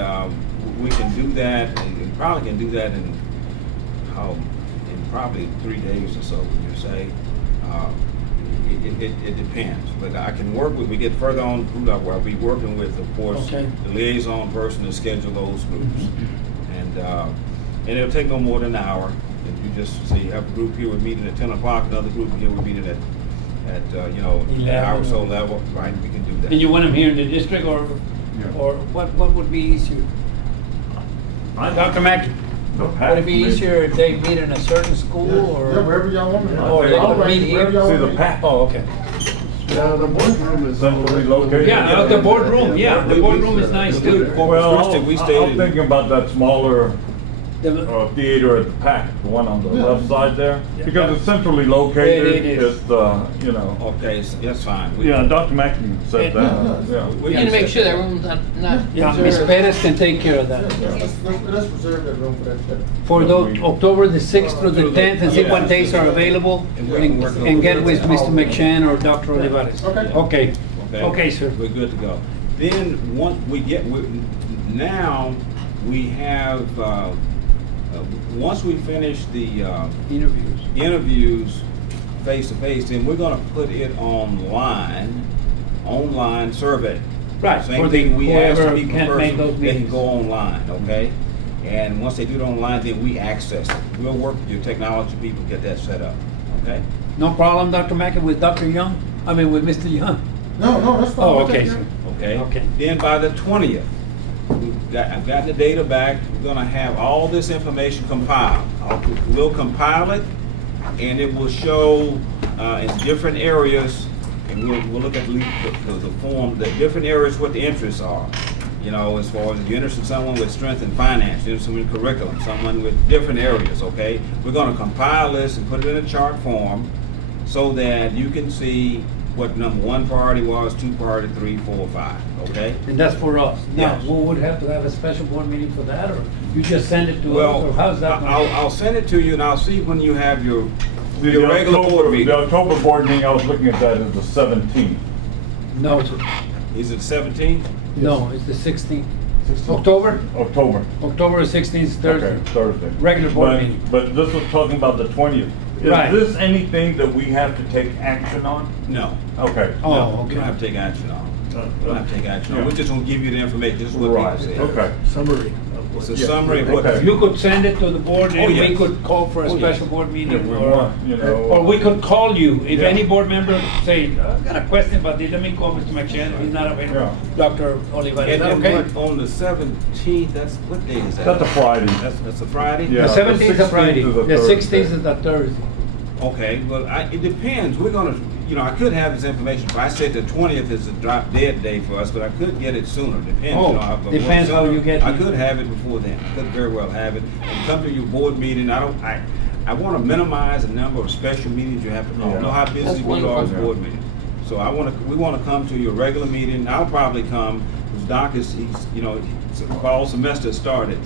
we can do that. And probably can do that in probably 3 days or so. Would you say? It depends, but I can work with. We get further on where I'll be working with, of course, Okay. the liaison person to schedule those groups, and it'll take no more than an hour. If you just see, have a group here, we're meeting at 10 o'clock, another group here, we're meeting at an hour or so level, right? We can do that. And you want them here in the district, or what would be easier? Dr. Mackey, would it be easier if they meet in a certain school, or? Yeah, wherever y'all want me. Or they would meet here? See the pack. Oh, okay. Yeah, the boardroom is Centrally located. Yeah, the boardroom, yeah, the boardroom is nice too. Well, First, we I'm stayed in- thinking about that smaller. theater at the PAC, the one on the left side there, Yeah. because it's centrally located. It is. It's, you know. Okay, so that's fine. Yeah, Dr. Mackey said that. Yeah. We need to make sure that room's not. Yeah, Ms. Perez can take care of that. Let's reserve that room for that. For the October the 6th through the 10th, and see what days are available, and get with Mr. McShann or Dr. Olivares. Okay. Okay, sir. We're good to go. Then once we get, now we have, once we finish the interviews face to face, then we're gonna put it online survey. Right, Same for thing we ask whoever people can't make those first, they can meetings. go online, okay? And once they do it online, then we access it. We'll work with your technology people, get that set up, okay? No problem, Dr. Mackey, with Dr. Young? I mean, with Mr. Young? No, that's fine. Oh, We'll take okay, care of sir. it. Okay. Okay. Then by the 20th, I've gotten the data back. We're gonna have all this information compiled. We'll compile it, and it will show in different areas, and we'll look at the form, the different areas what the interests are. You know, as far as if you're interested in someone with strength in finance, you're interested in curriculum, someone with different areas, okay? We're gonna compile this and put it in a chart form so that you can see what number 1 priority was, 2 priority, 3, 4, 5, okay? And that's for us. Now, Yes. we would have to have a special board meeting for that, or you just send it to us, Well, or how's that? gonna- I'll send it to you and I'll see when you have your The regular board meeting. The October board meeting, I was looking at that as the 17th. No, sir. Is it 17th? No, it's the 16th. October? October 16th is Thursday. Okay, Thursday. Regular board But- meeting. But this was talking about the 20th. Is Right. this anything that we have to take action on? No. Okay. Oh, No, okay. We don't have to take action on it. We don't have to take action on it. Yeah. We're just gonna give you the information, this is what Right, people said. okay. Summary. It's a Yeah. summary of what. Okay. You could send it to the board, Oh, and we yes. could call for a Oh, yes. special board Yeah, meeting, we or want, you know. or we could call you. If Yeah. any board member say, I've got a question about this, let me call Mr. McShann, he's not available. Yeah. Dr. Olivares, is And that then okay? what, on the 17th, that's, what day is that? That's a Friday. That's a Friday? Yeah. The 17th is a 16th Friday, is a the Thursday. 16th is a Thursday. Okay, well, it depends. We're gonna, you know, I could have this information. If I said the 20th is a drop dead day for us, but I could get it sooner. Depends. Oh, you know, if I want depends how sooner, you get I it. could have it before then. I could very well have it. And come to your board meeting. I want to minimize the number of special meetings you have to call. Yeah. I know how busy That's we are as wonderful. board meetings. So we want to come to your regular meeting. I'll probably come, because Doc he's, you know, fall semester started.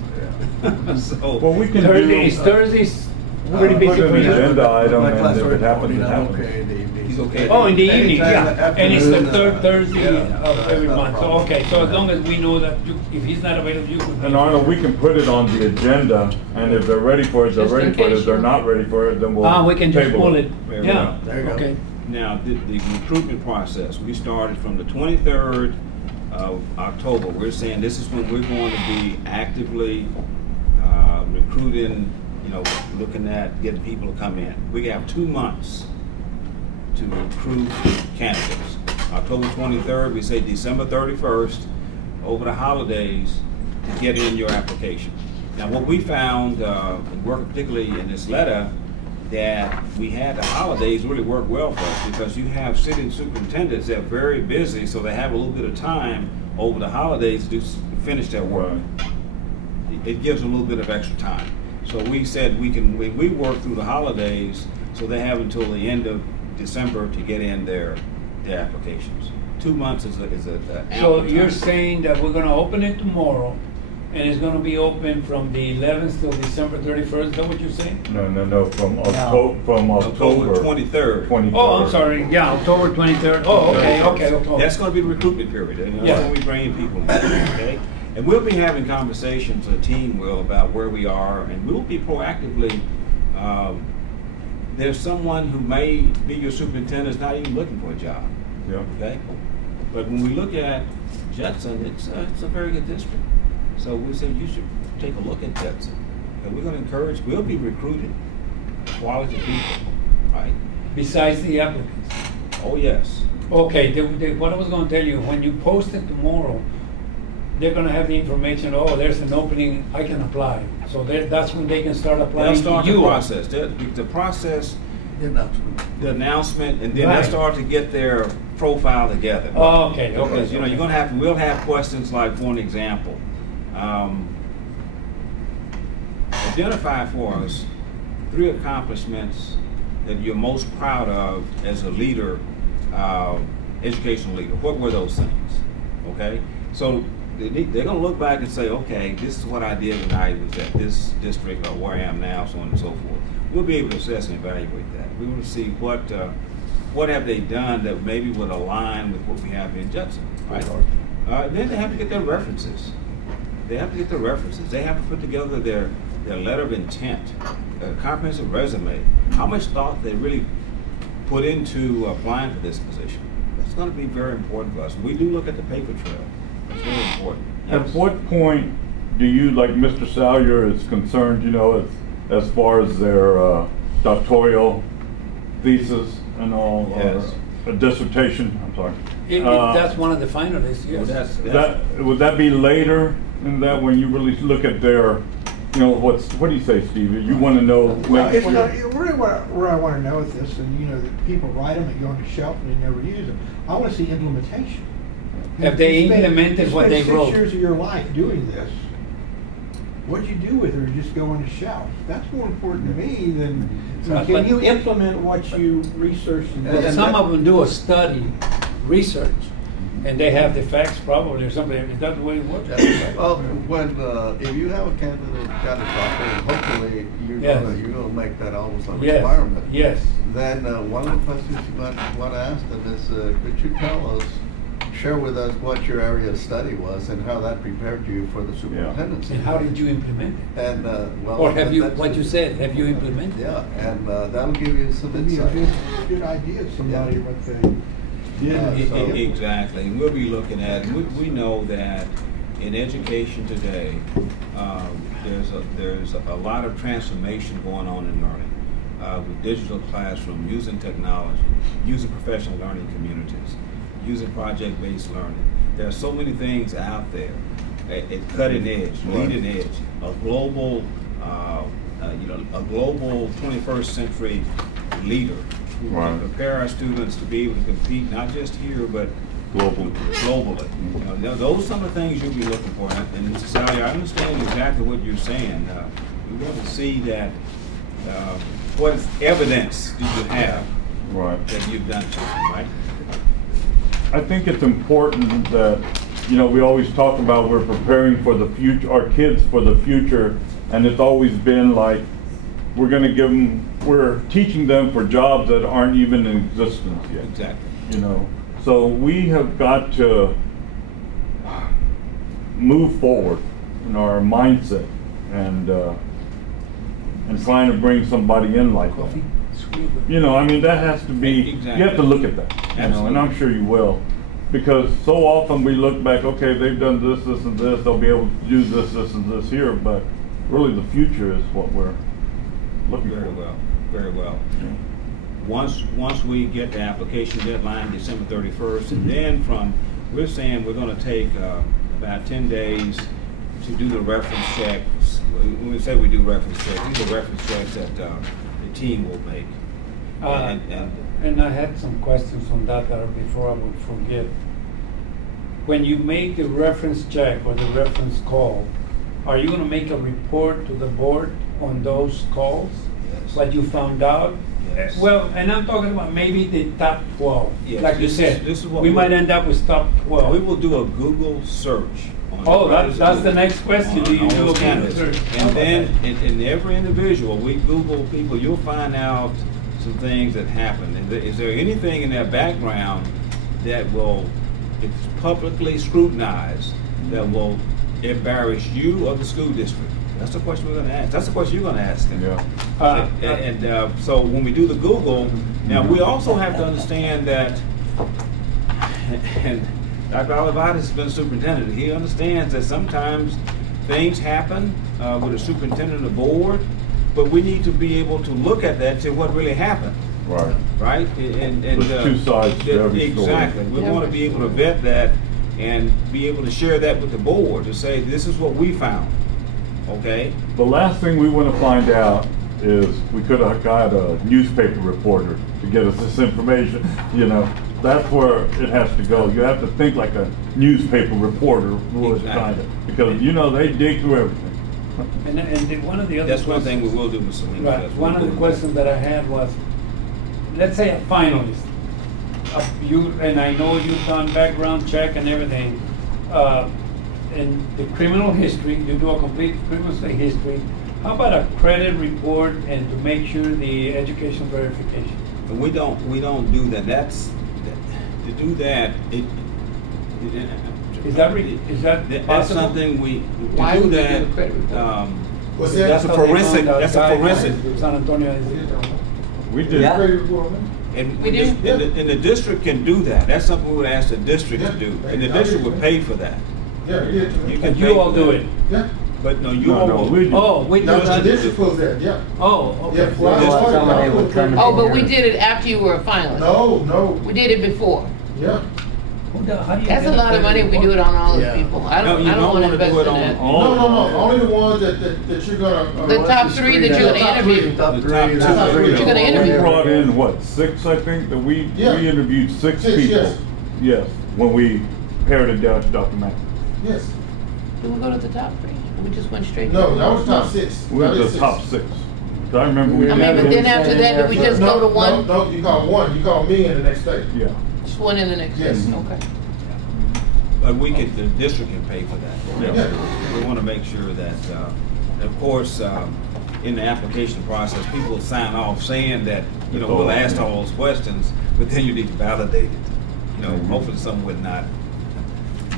So. Well, we can Thursday, is do. Thursdays pretty busy Put for an you? agenda item, My and class if it happens, reporting, it I'm happens. okay in the evening. He's okay. Oh, in the evening, yeah, Anytime and it's the afternoon, third Thursday yeah, of every that's not a month, so, problem. okay, so as long as we know that you, if he's not available, you could. And Arnold, we can put it on the agenda, and if they're ready for it, they're Just in ready for it. case If they're you- not ready for it, then we'll We can just table pull it, Very yeah, well. There you go. okay. Now, the recruitment process, we started from the 23rd of October. We're saying this is when we're going to be actively recruiting, you know, looking at getting people to come in. We have 2 months to recruit candidates. October 23rd, we say December 31st, over the holidays, to get in your application. Now, what we found, working particularly in this letter, that we had the holidays really work well for us, because you have city superintendents that are very busy, so they have a little bit of time over the holidays to finish their work. It gives a little bit of extra time. So we said we work through the holidays, so they have until the end of December to get in their applications. 2 months is a So ample you're time. saying that we're gonna open it tomorrow, and it's gonna be open from the 11th till December 31st, is that what you're saying? No, from October 23rd. 23rd. Oh, I'm sorry, yeah, October 23rd, oh, okay. That's going to be the recruitment period, and Yeah. that's when we bring in people, okay? And we'll be having conversations, the team will, about where we are, and we'll be proactively, there's someone who may be your superintendent is not even looking for a job, Yeah. okay? But when we look at Judson, it's a very good district. So we said you should take a look at Judson. And we're going to encourage, we'll be recruiting quality people, right? Besides the applicants. Oh, yes. Okay, what I was gonna tell you, when you post it tomorrow, they're gonna have the information, oh, there's an opening, I can apply. So that's when they can start applying They'll to start the you. process. The process, The announcement. the announcement, and then Right. they'll start to get their profile together. Oh, okay. Because, you know, you're gonna we'll have questions like, for an example, identify for us 3 accomplishments that you're most proud of as a leader, educational leader. What were those things? Okay, so they're going to look back and say, okay, this is what I did when I was at this district or where I am now, so on and so forth. We'll be able to assess and evaluate that. We will see what have they done that maybe would align with what we have in Judson, right? Then they have to get their references. They have to get their references. They have to put together their letter of intent, a comprehensive resume. How much thought they really put into applying for this position. That's going to be very important for us. We do look at the paper trail. It's very important. At what point do you, like Mr. Salyer is concerned, you know, as far as their doctoral thesis and all, Yes. or a dissertation, I'm sorry. If that's one of the finalists, yes. Would that be later in that when you really look at their, you know, what do you say, Steve? You want to know. Well, if really where I want to know with this, and you know, that people write them and go on the shelf and they never use them. I want to see implementation. Have they implemented what they wrote? 6 years of your life doing this. What'd you do with it, or just go on the shelf? That's more important to me than can you implement what you researched and did? Some of them do a study, research, and they have the facts probably or something. Is that the way it works? Well, when if you have a candidate got a doctorate, hopefully you're gonna make that almost like a requirement. Yes. Then one of the questions you might want to ask them is, could you share with us what your area of study was and how that prepared you for the superintendency? And how did you implement it? And well, or have you, what you said, have you implemented? Yeah, and that'll give you some insight. Good idea of somebody what they. Exactly. We'll be looking at, we know that in education today, there's a lot of transformation going on in learning with digital classroom, using technology, using professional learning communities, using project-based learning. There are so many things out there at cutting edge, leading edge, a global, a global 21st century leader who can prepare our students to be able to compete not just here but globally. You know, those are some of the things you'll be looking for. And Mr. Salyer, I understand exactly what you're saying. We want to see that what evidence do you have that you've done something, right? I think it's important that, you know, we always talk about we're preparing for the future, our kids for the future, and it's always been like we're going to give them, we're teaching them for jobs that aren't even in existence yet. Exactly. You know, so we have got to move forward in our mindset and trying to bring somebody in like that. You know, I mean, that has to be, you have to look at that, you know, and I'm sure you will. Because so often we look back, okay, they've done this, this, and this, they'll be able to do this, this, and this here, but really the future is what we're looking for. Very well, very well. Yeah. Once we get the application deadline, December 31st, and then we're saying we're going to take about 10 days to do the reference checks. When we say we do reference checks, these are reference checks that the team will make. And I had some questions on that before I would forget. When you make a reference check or the reference call, are you going to make a report to the board on those calls? Yes. What you found out? Yes. Well, and I'm talking about maybe the top 12. Yes. Like you said, this is what we might end up with top 12. We will do a Google search. That's the next question. Do you do a Google search? And then in every individual, we Google people, you'll find out some things that happen. Is there anything in their background that will, if it's publicly scrutinized, that will embarrass you or the school district? That's the question we're going to ask. That's the question you're going to ask them. Yeah. So when we do the Google, now we also have to understand that, and Dr. Olivares has been a superintendent. He understands that sometimes things happen with a superintendent or board, but we need to be able to look at that and say what really happened. Right. Right? And there's two sides to every story. Exactly. We want to be able to vet that and be able to share that with the board to say this is what we found. Okay? The last thing we want to find out is we could have got a newspaper reporter to get us this information. You know, that's where it has to go. You have to think like a newspaper reporter would, kind of, because you know they dig through everything. One of the other That's one questions- thing we will do, Mr. Salinas. Right, Yes, one we'll of the do questions that I had was, let's say a finalist, you, and I know you've done background check and everything, in the criminal history, you do a complete criminal history, how about a credit report and to make sure the education verification? And we don't do that. To do that, Is that that's possible? something we, Why to do would we do that, a credit report? What's that? that's a forensic, San Antonio is. We did. Yeah. and We do? and the district can do that. That's something we would ask the district to Yeah. do, and the district would pay for that. Yeah, we did. You can And pay you all for do that. it? Yeah. But no, you No, all no, will. we do. Oh, we do No, the that. district was there, yeah. Oh, Yeah, okay. well, Well, I somebody would come Oh, but we did it after you were a finalist. No, We did it before. yeah. How do you That's get a lot of money if we do it on all those Yeah. people. I No, don't you don't want to wanna invest do it in on that. all. No, only the ones that you're gonna. The top three that you're gonna interview. Top The three. top two. top three. You're gonna We interview. brought in, what, 6, I think, that we Yeah. interviewed six 6, people. yes. Yes, when we pared it down to Dr. Mack. Yes. Did we go to the top three? We just went straight? No, to that was top 6. We were the top 6. I remember we. I mean, but then after that, did we just go to one? No, you call one, you call me in the next day. Yeah. Just one in the next day? Yes. Okay. But the district can pay for that. Yeah. We want to make sure that, of course, in the application process, people sign off saying that, we'll ask all those questions, but then you need to validate it. Hopefully someone would not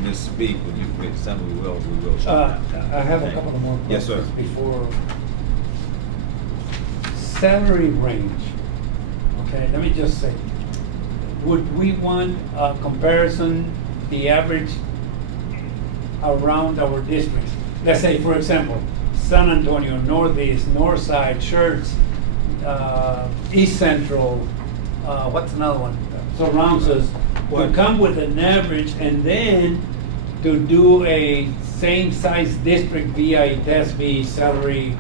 misspeak when you put something we will show that. I have a couple of more Yes, sir. questions before. Salary range. Okay, let me just say, would we want a comparison, the average around our districts? Let's say, for example, San Antonio, Northeast, Northside, Schertz, East Central, what's another one? Surrounds us. Would come with an average and then to do a same size district via a TESB salary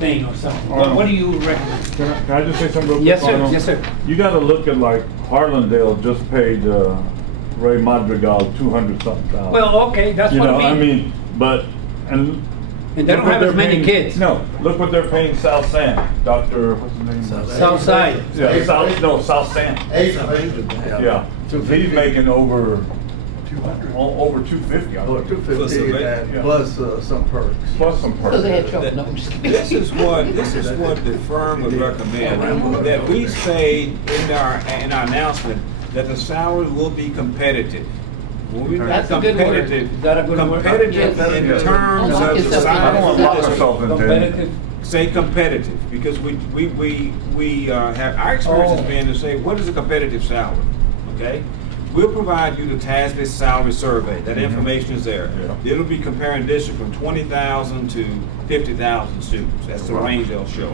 thing or something. What do you recommend? Can I just say something real quick? Yes, sir. Arnold? Yes, sir. You gotta look at like Harlandale just paid Ray Madrigal 200-something thousand. Well, okay, that's what I mean. But, and. And they look don't what have as they're many paying- kids. No, look what they're paying South San, Dr., what's his name? South Side. Yeah, South San. 8. Yeah, so he's making over 200. over 250. I Or think. 250 Yeah. and plus some perks. Plus some So they had perks. trouble. No, I'm just kidding. This is what the firm would recommend, that we say in our announcement that the salary will be competitive. When we That's a good word. competitive, Is that a good word? competitive Yes. in Yes. terms Don't lock of the yourself in. I don't want to lock size. ourselves into Competitive. anything. Say competitive, because we have, our experience has Oh. been to say, what is a competitive salary? Okay? We'll provide you the TASB salary survey. That information is there. Yeah. It'll be comparing districts from 20,000 to 50,000 students. That's the range they'll show.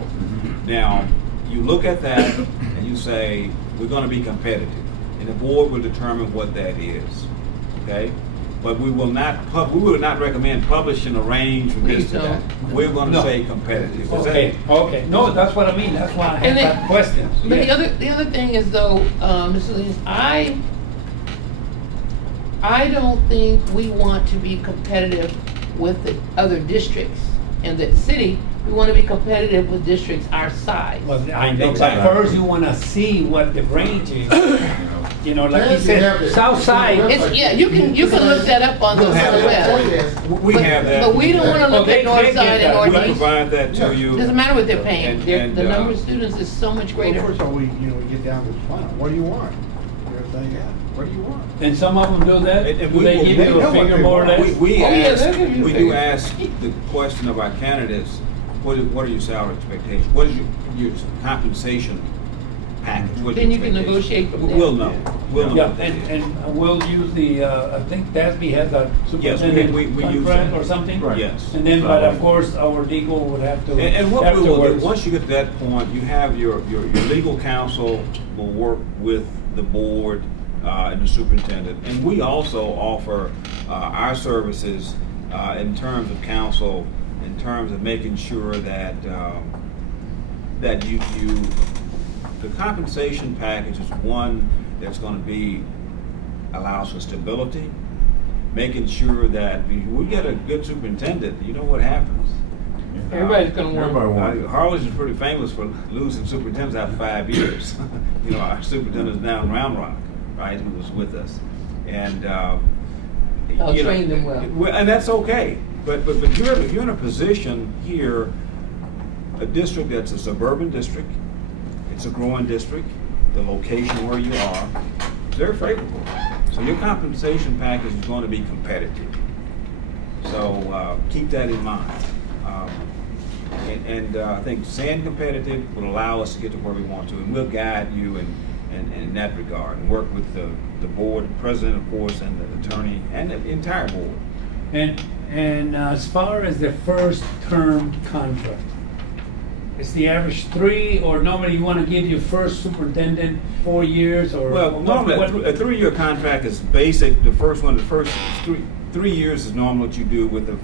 Now, you look at that and you say, we're going to be competitive. And the board will determine what that is. Okay? But we will not recommend publishing a range from this Please to that. don't. We're going to No. say competitive. Is that- Okay. No, that's what I mean. That's why I And have then- that question. But Yeah. the other thing is though, Mr. Salinas, I don't think we want to be competitive with the other districts in the city. We want to be competitive with districts our size. Well, I know, but Exactly. first you wanna see what the range is. Like you Yeah, you said, have it. South Side. It's, yeah, you can look that up on the We'll have web. We have that. But we don't want to look Okay, at north they side get and that. We northeast. provide that to you. Doesn't matter what they're paying. And- The and, number of students is so much Well, greater. first of all, we get down to the final. What do you want? Everything, yeah. What do you want? And some of them do that? And Do we they will- give they you know a what figure they more or want. less? We Oh, yeah, ask, they'll give you a we do figure. ask the question of our candidates, what are your salary expectations? What is your compensation package? What is Then your you can expectation? negotiate from there. We'll know. We'll know. Yeah, and we'll use the, I think TASB has a Yes, superintendent we use contract that. or something? Right. Yes. And then, but of course, our legal would have to And what we will do, afterwards. once you get to that point, you have your legal counsel will work with the board and the superintendent. And we also offer our services in terms of counsel, in terms of making sure that that the compensation package is one that's going to be allows for stability, making sure that we get a good superintendent. You know what happens? Everybody's gonna Everybody want. wants. Harlingen is pretty famous for losing superintendents after 5 years. You know, our superintendent is down in Round Rock, right, who was with us. And, I'll you know, train them well. And that's okay. But you're in a position here, a district that's a suburban district, it's a growing district, the location where you are, it's very favorable. So your compensation package is going to be competitive. So keep that in mind. I think staying competitive will allow us to get to where we want to, and we'll guide you in that regard, and work with the board, the president, of course, and the attorney, and the entire board. And as far as the first term contract, is the average 3, or normally you want to give your first superintendent 4 years, or? Well, normally a 3-year contract is basic. The first 3 years is normally what you do with a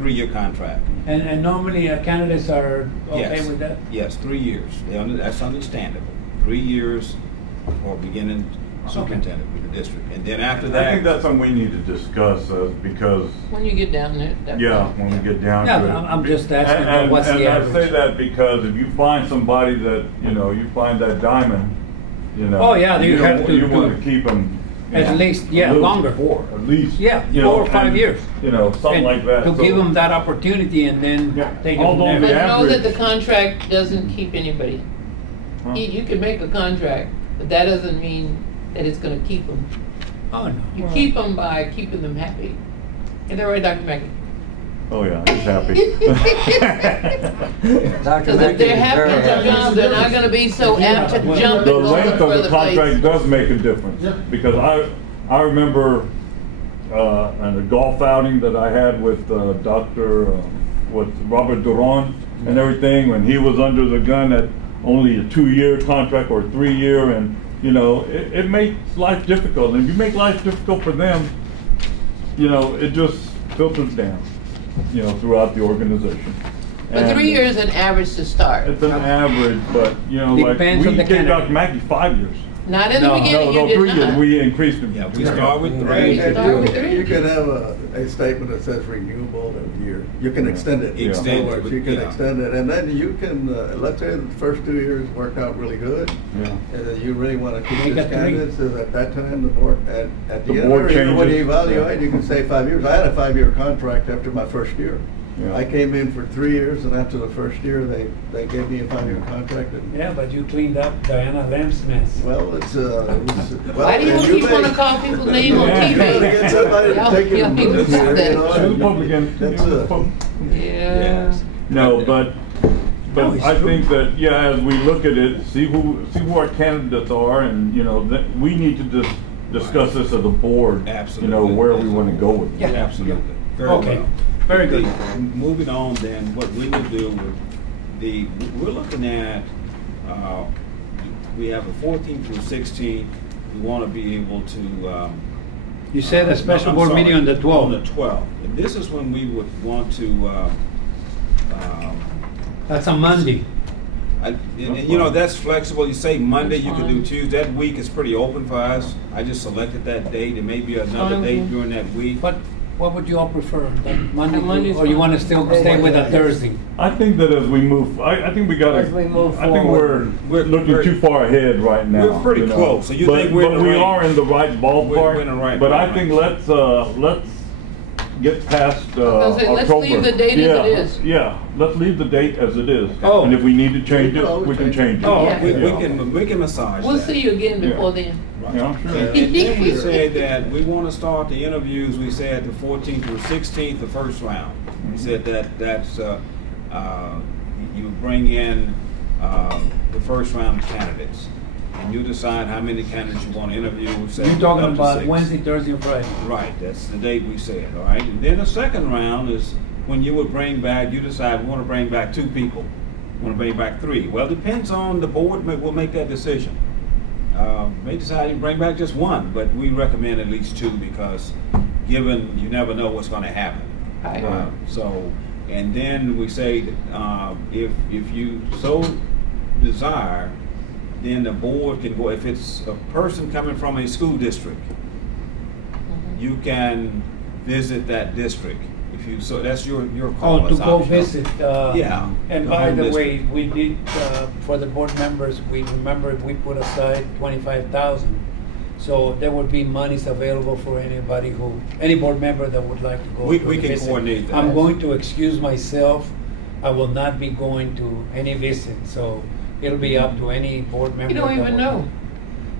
3-year contract. And normally candidates are okay with that? Yes, 3 years. That's understandable. 3 years for beginning superintendent with the district, and then after that. I think that's something we need to discuss because. When you get down there. When we get down Yeah, to it. I'm just asking what's the average. I say that because if you find somebody that, you find that diamond, Oh, yeah, you have to you do want it. to keep them. At least, longer. At least. Yeah, 4 or 5 years. Something And like that. to give them that opportunity and then take it from Although there. But the know that the average- contract doesn't keep anybody. Huh? You can make a contract, but that doesn't mean that it's gonna keep them. Oh, no. You keep them by keeping them happy. Is that right, Dr. Mackey? Oh, yeah, he's happy. Because if they're happy at their job, they're not gonna be so apt to jump The and go length to of the further contract place. does make a difference. Yeah. Because I remember in a golf outing that I had with with Robert Duran and everything, when he was under the gun at only a 2-year contract or a 3-year, and it makes life difficult. And if you make life difficult for them, it just filters down, throughout the organization. But And 3 years is an average to start. It's an average, but Depends on we the gave Dr. candidate. Mackey 5 years. Not in the beginning, you 3 did years. not. We increased it. Yeah, we start with 3. You start with 3. You can have a statement that says renewable every year. You can extend it. In Extend other it, words, you can yeah. extend it, and then you can, let's say the first 2 years worked out really good, Yeah. and then you really want to keep Make this it 3. candidate, so at that time, the board, at The the end, board of the year, when you changes. evaluate, Yeah. you can say 5 years. I had a 5-year contract after my first year. Yeah. I came in for 3 years, and after the first year, they gave me a 5-year contract. And, Yeah, but you cleaned up Diana Lamb's mess. well, it was, Why do you and keep may- wanting to call people's name on Yeah. You gotta TV? get somebody to Y'all- take it y'all and need put it to do here, that. you know, She was and Republican. that's Yeah. No, but No, it's I true. think that as we look at it, see who our candidates are, and that we need to just discuss this as a board. Absolutely. Where we want to go with it. Yeah. Absolutely. Very Okay. well. Very good. Moving on then, what we would do we're looking at, we have the 14th through 16th. We want to be able to. You said a special I'm board sorry, meeting on the 12th. On the 12th. And this is when we would want to. That's a Monday. That's flexible. You say Monday, you can do Tuesday. That week is pretty open for us. I just selected that date. It may be another Fine. date during that week. But what would you all prefer? That Monday, Monday's or you fine. want to still stay with a Thursday? I think that as we move, I think we got to. As we move I think forward. we're looking too far ahead right now. We're pretty close. So you but, think we're in but the we right- are in the right ballpark. We're in the right But I range. think let's get past was gonna say, let's October. leave the date as it is. Yeah, let's leave the date as it is. Oh. And if we need to change You can it, always we can change change it. Oh, Yeah. We can massage We'll that. see you again Yeah. before then. Yeah, I'm sure. And then we said that we want to start the interviews, we said the 14th through 16th, the first round. We said that's, you bring in the first round candidates. And you decide how many candidates you want to interview. We said You're talking up to about 6. Wednesday, Thursday, and Friday. Right, that's the date we said, all right? And then the second round is when you would bring back, you decide we want to bring back 2 people. We want to bring back 3. Well, it depends on the board, will make that decision. May decide to bring back just 1, but we recommend at least 2 because given you never know what's going to happen. Right. And then we say if you so desire, then the board can go, if it's a person coming from a school district, you can visit that district. if you, so that's your call. Oh, to It's go optional. visit. Yeah. And the by home the district. way, we did, for the board members, we remember we put aside 25,000. So there would be monies available for anybody any board member that would like to go. We to a can visit. coordinate that. I'm going to excuse myself. I will not be going to any visit, so it'll be up to any board member. You don't that even would- know.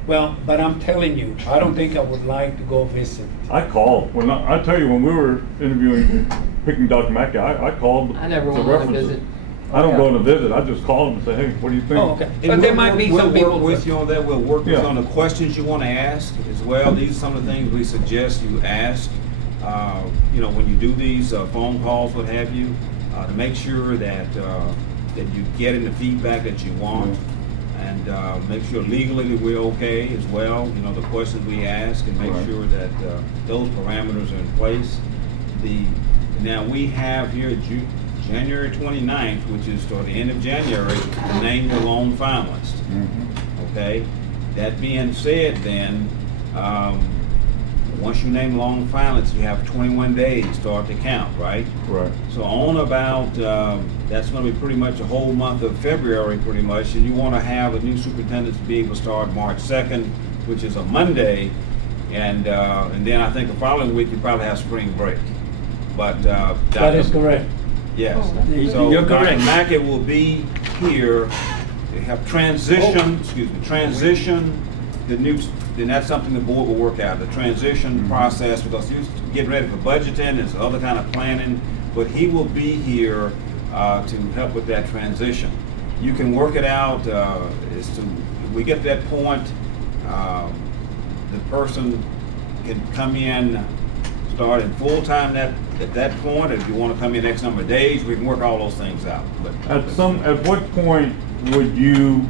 Well, but I'm telling you, I don't think I would like to go visit. I called, I tell you, when we were interviewing, picking Dr. Mackey, I called I never the went on a references. visit. I don't go on a visit, I just call them and say, hey, what do you think? Oh, okay. And But there we'll might be work- some we'll people. work with you on that. We'll work with Yeah. you on the questions you want to ask as well. These are some of the things we suggest you ask. You know, when you do these phone calls, what have you, to make sure that that you're getting the feedback that you want, and make sure legally that we're okay as well. You know, the questions we ask, and make Right. sure that those parameters are in place. Now we have here January 29th, which is toward the end of January, to name your lone finalist. Okay? That being said then, once you name lone finalists, you have 21 days to start to count, right? Right. So on about, that's going to be pretty much a whole month of February pretty much, and you want to have a new superintendent to be able to start March 2nd, which is a Monday, and then I think the following week you probably have spring break. But That is correct. Yes. Oh, So you're Dr. correct. Mackey will be here. They have transition, transition, then that's something the board will work out, the transition process, because you get ready for budgeting, there's other kind of planning, but he will be here to help with that transition. You can work it out as to, if we get to that point, the person can come in, start in full-time at that point. If you want to come in X number of days, we can work all those things out. But At what point would you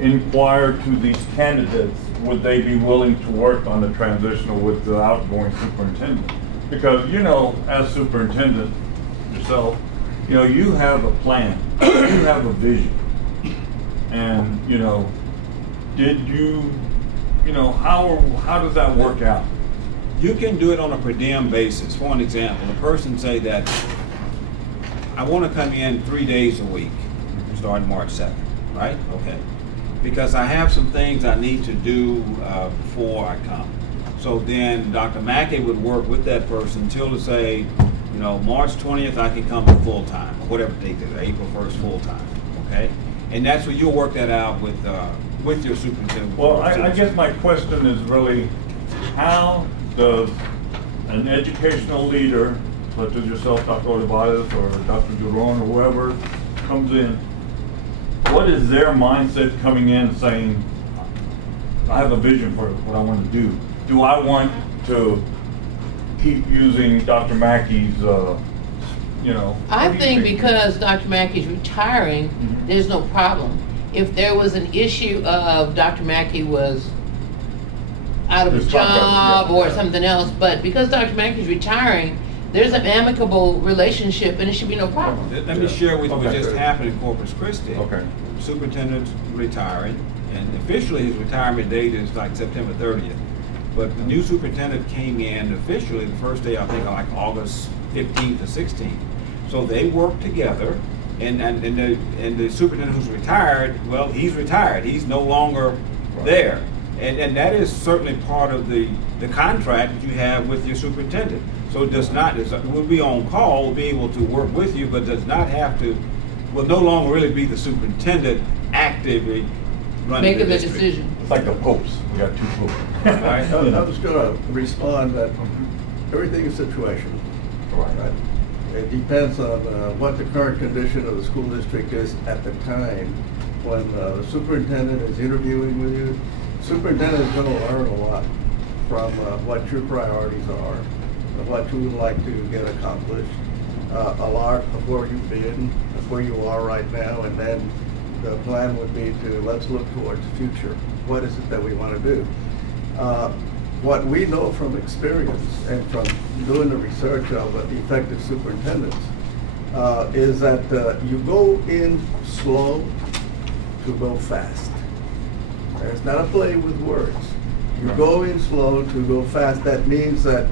inquire to these candidates, would they be willing to work on the transitional with the outgoing superintendent? Because, you know, as superintendent yourself, you know, you have a plan, you have a vision. And, you know, how does that work out? you can do it on a per diem basis. For an example, a person say that I want to come in 3 days a week, starting March 2nd, right? Okay. Because I have some things I need to do before I come. So then Dr. Mackey would work with that person until to say, you know, March 20th I can come full time, or whatever date it is, April 1st full time, okay? And that's where you'll work that out with your superintendent. Well, I guess my question is really, how does an educational leader, such as yourself, Dr. Olivares, or Dr. Duron, or whoever comes in, what is their mindset coming in saying, I have a vision for what I want to do? Do I want to keep using Dr. Mackey's, I think because Dr. Mackey's retiring, there's no problem. If there was an issue of Dr. Mackey was out of a His job contract, or yeah. something else, but because Dr. Mackey's retiring, there's an amicable relationship and it should be no problem. Let me share with you what Okay. just happened in Corpus Christi. Okay. Superintendent's retiring, and officially his retirement date is like September 30th. But the new superintendent came in officially the first day, I think, like August 15th or 16th. So they worked together, and the superintendent who's retired, well, he's retired. He's no longer there. And that is certainly part of the contract that you have with your superintendent. So it does not, we'll be on call, we'll be able to work with you, but does not have to, will no longer really be the superintendent actively running Making the district. decision. It's like the popes, we got two popes. Right. I was going to respond that everything is situational. Right. It depends on what the current condition of the school district is at the time when the superintendent is interviewing with you. Superintendent is going to learn a lot from what your priorities are, and what you would like to get accomplished. A lot of where you've been, where you are right now, and then the plan would be to let's look towards the future. What is it that we want to do? What we know from experience and from doing the research of effective superintendents is that you go in slow to go fast. It's not a play with words. You go in slow to go fast. That means that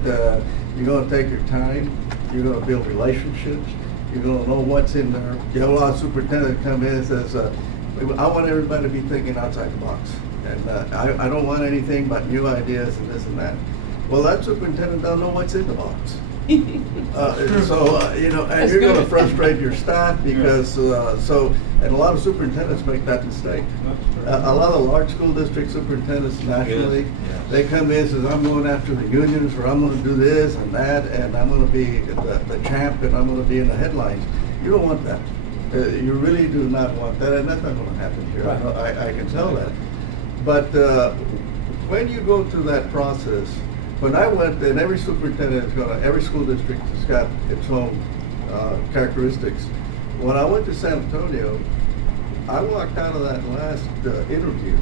you're going to take your time. You're gonna build relationships. You're gonna know what's in there. You have a lot of superintendents come in and says, I want everybody to be thinking outside the box. And I don't want anything but new ideas and this and that. Well, that superintendent doesn't know what's in the box. You know, and That's you're going to good. frustrate your staff because, and a lot of superintendents make that mistake. A lot of large school district superintendents nationally, they come in and says, I'm going after the unions, or I'm going to do this and that, and I'm going to be the champ, and I'm going to be in the headlines. You don't want that. You really do not want that, and that's not going to happen here. I can tell that. But when you go through that process, when I went, and every superintendent is every school district has got its own characteristics. When I went to San Antonio, I walked out of that last interview,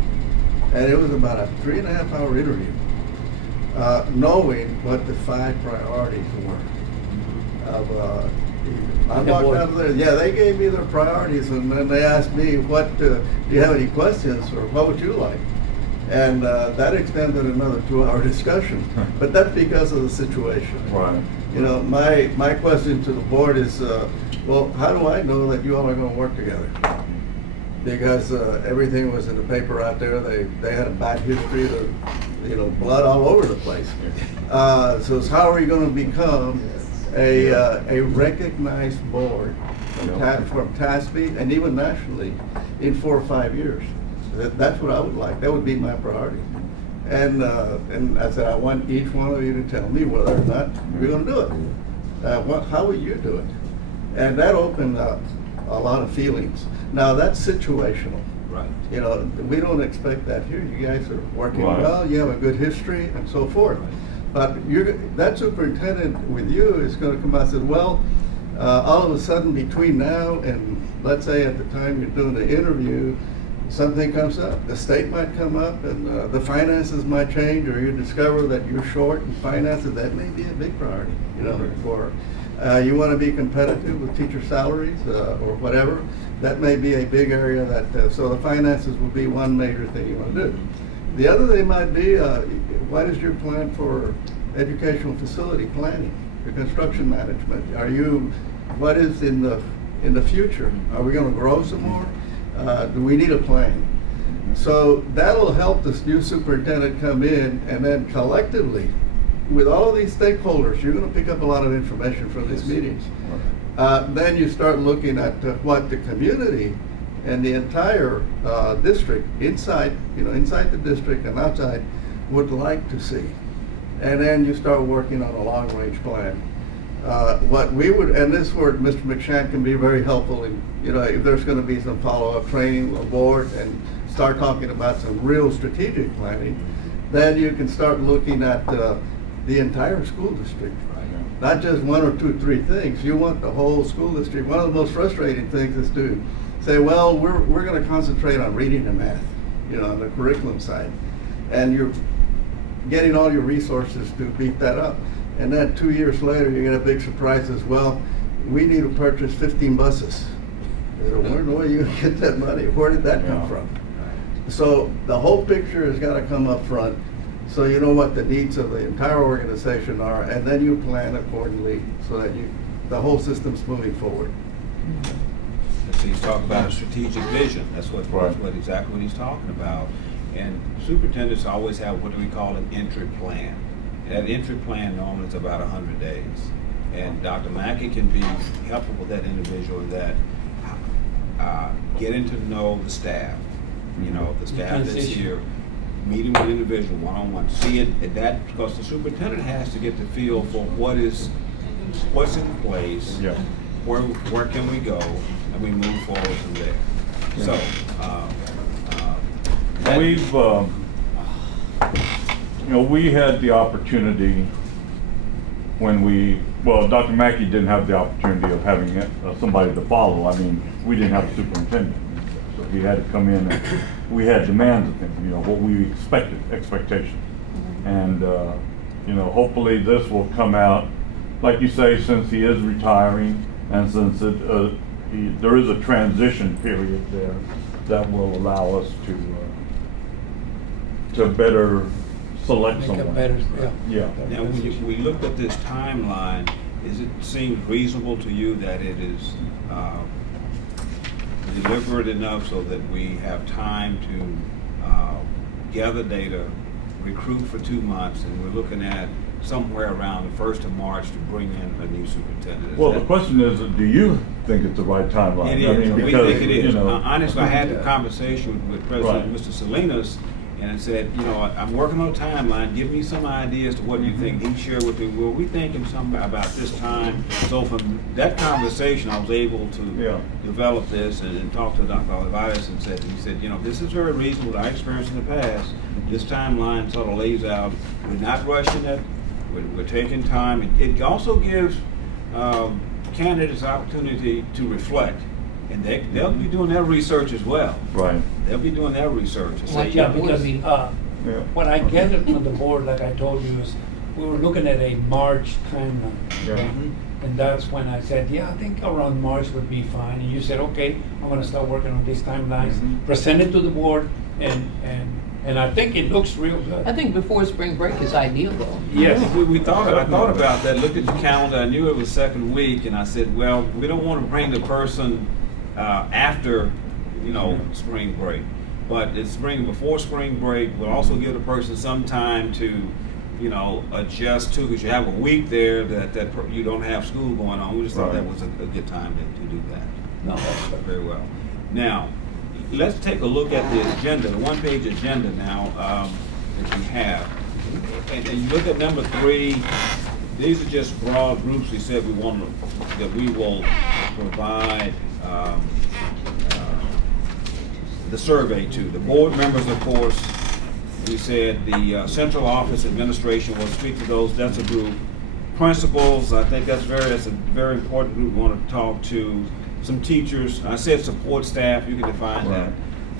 and it was about a 3.5-hour interview, knowing what the 5 priorities were. I walked out of there, they gave me their priorities, and then they asked me, do you have any questions, or what would you like? And that extended another 2-hour discussion, but that's because of the situation. Right. You know, my question to the board is, well, how do I know that you all are going to work together? Because everything was in the paper out there. They had a bad history of, blood all over the place. So it's how are you going to become a recognized board from TASB and even nationally in 4 or 5 years? That's what I would like. That would be my priority. And I said, I want each one of you to tell me whether or not you're going to do it. How will you do it? And that opened up a lot of feelings. Now that's situational. Right. You know, we don't expect that here. You guys are working well. You have a good history and so forth. But that superintendent with you is going to come out and say, well, all of a sudden between now and let's say at the time you're doing the interview, something comes up. The state might come up, and the finances might change, or you discover that you're short in finances. That may be a big priority, for you want to be competitive with teacher salaries or whatever. That may be a big area that. So the finances will be one major thing you want to do. The other thing might be, what is your plan for educational facility planning, your construction management? What is in the future? Are we going to grow some more? Do we need a plan? So that'll help this new superintendent come in, and then collectively, with all these stakeholders, you're going to pick up a lot of information from these meetings. Then you start looking at what the community and the entire district, inside the district and outside, would like to see. And then you start working on a long-range plan. What we would, and this is where Mr. McShann can be very helpful in, if there's going to be some follow-up training on board and start talking about some real strategic planning, then you can start looking at the entire school district. Not just 1 or 2, 3 things. You want the whole school district. One of the most frustrating things is to say, well, we're going to concentrate on reading and math, on the curriculum side. And you're getting all your resources to beat that up. And then 2 years later, you get a big surprise as well. We need to purchase 15 buses. Where do you get that money? Where did that come from? So the whole picture has got to come up front, so you know what the needs of the entire organization are, and then you plan accordingly so that the whole system's moving forward. So he's talking about a strategic vision. That's exactly what he's talking about. And superintendents always have what we call an entry plan. That entry plan normally is about 100 days. And Dr. Mackey can be helpful with that individual in that getting to know the staff, the staff that's here, meeting with the individual one-on-one, seeing that, because the superintendent has to get the feel for what's in place, where can we go, and we move forward from there. So, we've, we had the opportunity when Dr. Mackey didn't have the opportunity of having somebody to follow. I mean, we didn't have a superintendent, so he had to come in, and we had demands of him, what we expectations. And, hopefully this will come out, like you say, since he is retiring, and since there is a transition period there that will allow us to better select someone. Now, when we looked at this timeline, is it seems reasonable to you that it is deliberate enough so that we have time to gather data, recruit for 2 months, and we're looking at somewhere around the 1st of March to bring in a new superintendent? Well, the question is, do you think it's the right timeline? It is. We think it is. You know, honestly, I had the conversation with President Right. Mr. Salinas, and I said, you know, I'm working on a timeline. Give me some ideas to what you think. He shared with me, well, we thinking something about this time. So from that conversation, I was able to develop this and talk to Dr. Olivares and he said, you know, this is very reasonable. I experienced in the past. This timeline sort of lays out. We're not rushing it. We're taking time. It also gives candidates opportunity to reflect, and they'll be doing their research as well. Right. They'll be doing their research. And say, Yeah, because what I gathered from the board, like I told you, is we were looking at a March timeline. Yeah. And that's when I said, yeah, I think around March would be fine. And you said, okay, I'm going to start working on these timelines, present it to the board, and I think it looks real good. I think before spring break is ideal, though. Yes. I thought about that, looked at the calendar, I knew it was second week, and I said, well, we don't want to bring the person after, you know, spring break. But it's before spring break, we'll also give the person some time to, you know, adjust to, because you have a week there that you don't have school going on. We just thought that was a good time to do that. No, that's good. Very well. Now, let's take a look at the agenda, the one-page agenda now that we have. And you look at number 3, these are just broad groups we said we want that we will provide the survey to. The board members, of course, we said the central office administration will speak to those. That's a group. Principals, I think that's a very important group we want to talk to. Some teachers, I said support staff, you can define that.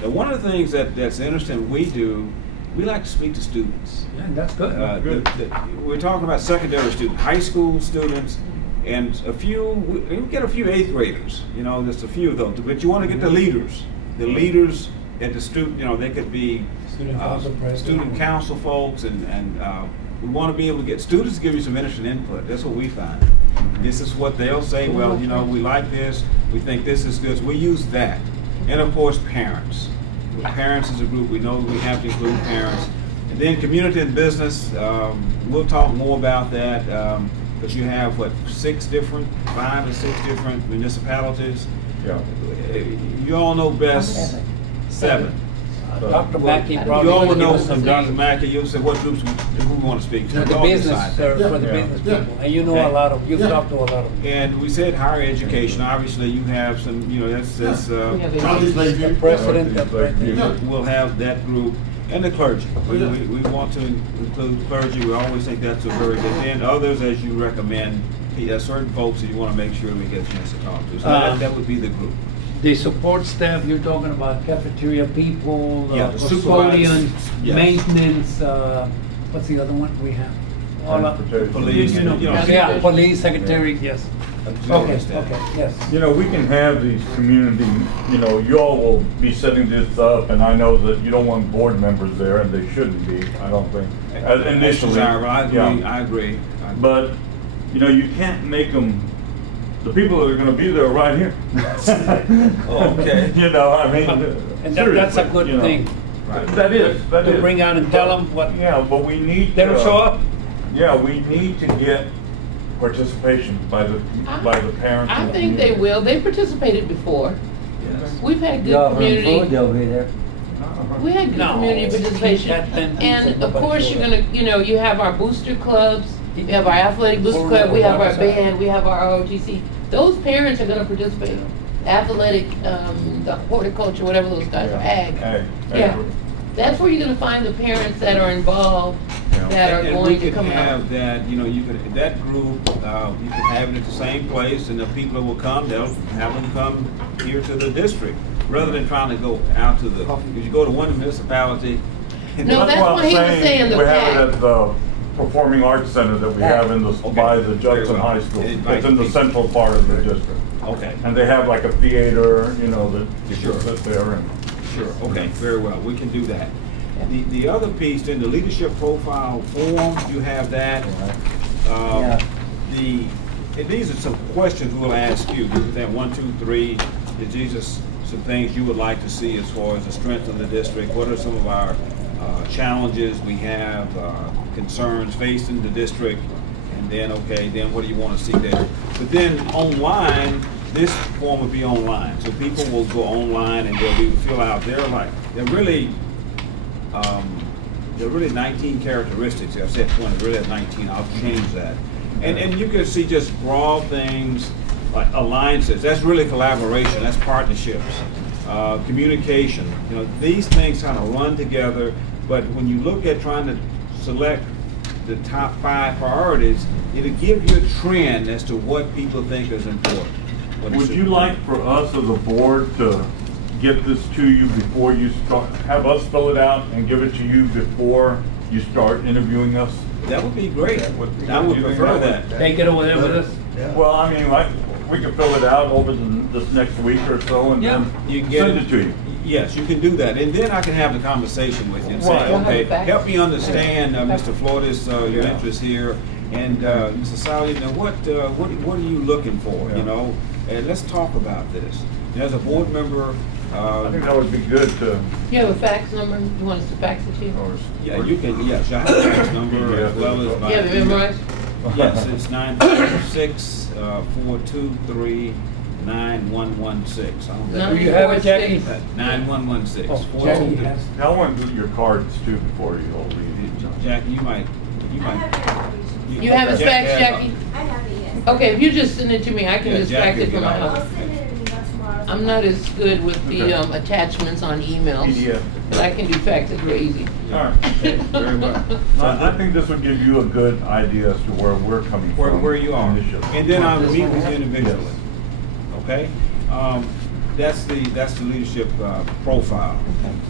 And one of the things that's interesting we do, we like to speak to students. Yeah, that's good. We're talking about secondary students, high school students, and we get a few 8th graders, you know, just a few of those, but you want to get the leaders at the student, you know, they could be student council folks, and we want to be able to get students to give you some interesting input. That's what we find. This is what they'll say, well, you know, we like this, we think this is good, so we use that. And of course, parents. Parents is a group, we know we have to include parents. And then community and business, we'll talk more about that, because you have, what, 5 or 6 different municipalities? Yeah. You all know best 7. Dr. Mackey You probably all will know give us from some Dr. names. Mackey, you'll say what groups who we want to speak to. The Y'all business, decide. for the business people, and you know a lot of, you've talked to a lot of them. And we said higher education, obviously you have some, you know, that's Charlie's Lakeview. The president, that's right there. we'll have that group, and the clergy. We want to include clergy, we always think that's a very good, and others as you recommend, certain folks that you want to make sure we get a chance to talk to. So that would be the group. The support staff, you're talking about cafeteria people, Yeah, the custodians, supervisors, yes. maintenance, what's the other one we have? Transportation. Police, You know, you know, yeah, police, secretary, yes. Okay, staff. okay, yes. You know, we can have these community, you know, you all will be setting this up, and I know that you don't want board members there, and they shouldn't be, I don't think, initially. I agree. But, you know, you can't make them, the people that are gonna be there are right here. Okay. You know, I mean, And that's a seriously, good you know. thing, That is. to bring out and tell them what, Yeah, but we need. they don't show up. Yeah, we need to get participation by the parents. I and the think they community. will. They participated before. Yes. We've had good Y'all run food, community. they'll be there. We had good No. community participation. That 10 people, And of nobody course, showed you're up. gonna, you know, you have our booster clubs, we have our athletic booster club, we have our band, we have our ROTC. Those parents are gonna participate. Athletic, the horticulture, whatever those guys are, ag. Yeah. That's where you're gonna find the parents that are involved, that are And going we to could come out. have that, you know, that group, you can have it at the same place, and the people that will come, they'll have them come here to the district, rather than trying to go out to the, because you go to one municipality. and No, that's what what I'm he was saying, the We have pack. it at the Performing Arts Center that we have in the, by the Judson Very well. High School. Invite It's in the people. central part of the district. Okay, And they have like a theater, you know, that you Sure. can sit there and. sure, okay, very well, we can do that. The other piece, in the leadership profile form, you have that. Yeah. The these are some questions we'll ask you. You have 1, 2, 3. Is these just some things you would like to see as far as the strength of the district? What are some of our challenges we have, concerns facing the district? And then, okay, then what do you want to see there? But then online, this form will be online. So people will go online and they'll fill out their life. They're really 19 characteristics. I've said 20, really at 19. I'll change that. And you can see just broad things like alliances. That's really collaboration. That's partnerships. Communication. You know, these things kind of run together. But when you look at trying to select the top 5 priorities, it'll give you a trend as to what people think is important. Would you like for us as a board to get this to you before you start, have us fill it out and give it to you before you start interviewing us? That would be great. I would prefer that. Take it over there with us. Yeah. Well, I mean, like, we can fill it out over this next week or so and then You can get send it to you. Yes, you can do that, and then I can have the conversation with you and say, Right. okay, help me understand, Mr. Flores, your interest here, and Mr. Sally, now what are you looking for? Yeah. You know, and let's talk about this. And as a board member, I think that would be good to. You have a fax number? You want us to fax it to you? yeah, you can. Yes, I have a fax number as well as my. You have it memorized? Yes, it's 956-423-9116. Do you have it, Jackie? 9116. Oh, Jackie has. I want to do your cards too before you all leave. Jackie, you might. You have a fax, Jackie? I have it, yes. Okay, if you just send it to me, I can Yeah, just Jackie fax it will from my get I'll house. send it in email tomorrow. I'm not as good with the Okay. attachments on emails, PDF. but I can do faxes real easy. All right. Very well. I think this would give you a good idea as to where we're coming from. Where you are. initially. And then I'll meet with you individually. Okay? That's the leadership profile.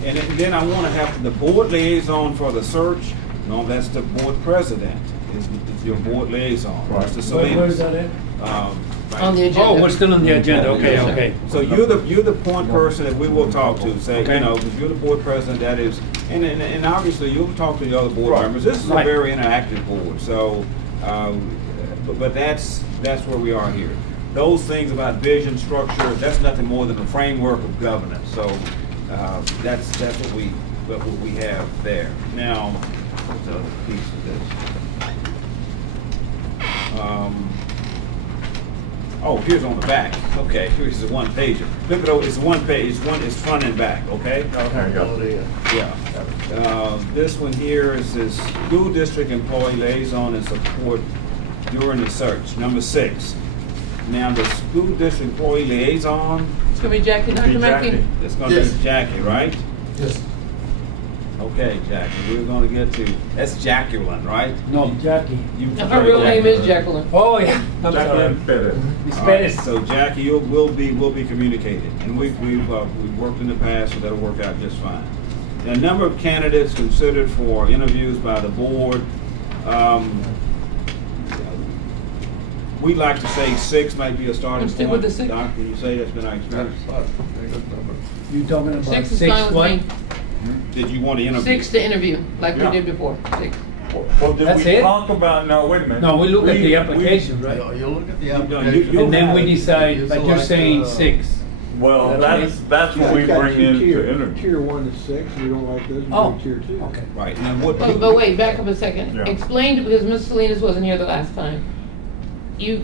And then I want to have the board liaison for the search. No, that's the board president. Is your board liaison, Right. Mr. Salinas. Where's that at? Right. On the agenda. Oh, we're still on the agenda. Okay, okay. So you're the point person that we will talk to. Say, Okay. you know, because you're the board president. That is, and obviously you'll talk to the other board Right. members. This is a Right. very interactive board. So, but that's where we are here. Those things about vision, structure, that's nothing more than a framework of governance. So that's what we have there. Now, what's the other piece of this? Oh, here's on the back. Okay, here's a one pager. Look at it. It's one page. It's front and back. Okay. There you go. Yeah. This one here is this school district employee liaison and support during the search. Number 6. Now the school district employee liaison. It's gonna be Jackie, Dr. Mackey? It's going to be Jackie, right? Yes. Okay, Jackie. We're going to get to. That's Jacqueline, right? No, Jackie. Her real name is Jacqueline. Oh, yeah. I'm sorry. Jacqueline Perez. It's All right, Perez. so Jackie, we'll be communicating, and we've worked in the past, so that'll work out just fine. The number of candidates considered for interviews by the board. We'd like to say 6 might be a starting Stick point. with the 6. Doctor, you say that's been our experience. You talking about 6 is 6 fine what? with me. Did you want to interview? 6 to interview, like Yeah. we did before. 6. Well, did That's we it? talk about, no, wait a minute. No, we look at the application, You right? look at the You- application. you- And then we You decide, but you're select, saying 6. Well, That's that's what we bring in to interview. Tier 1 to 6, we don't like those, we Oh, go tier 2. okay. Right, now what? But wait, back up a second. Yeah. Explain, because Ms. Salinas wasn't here the last time. You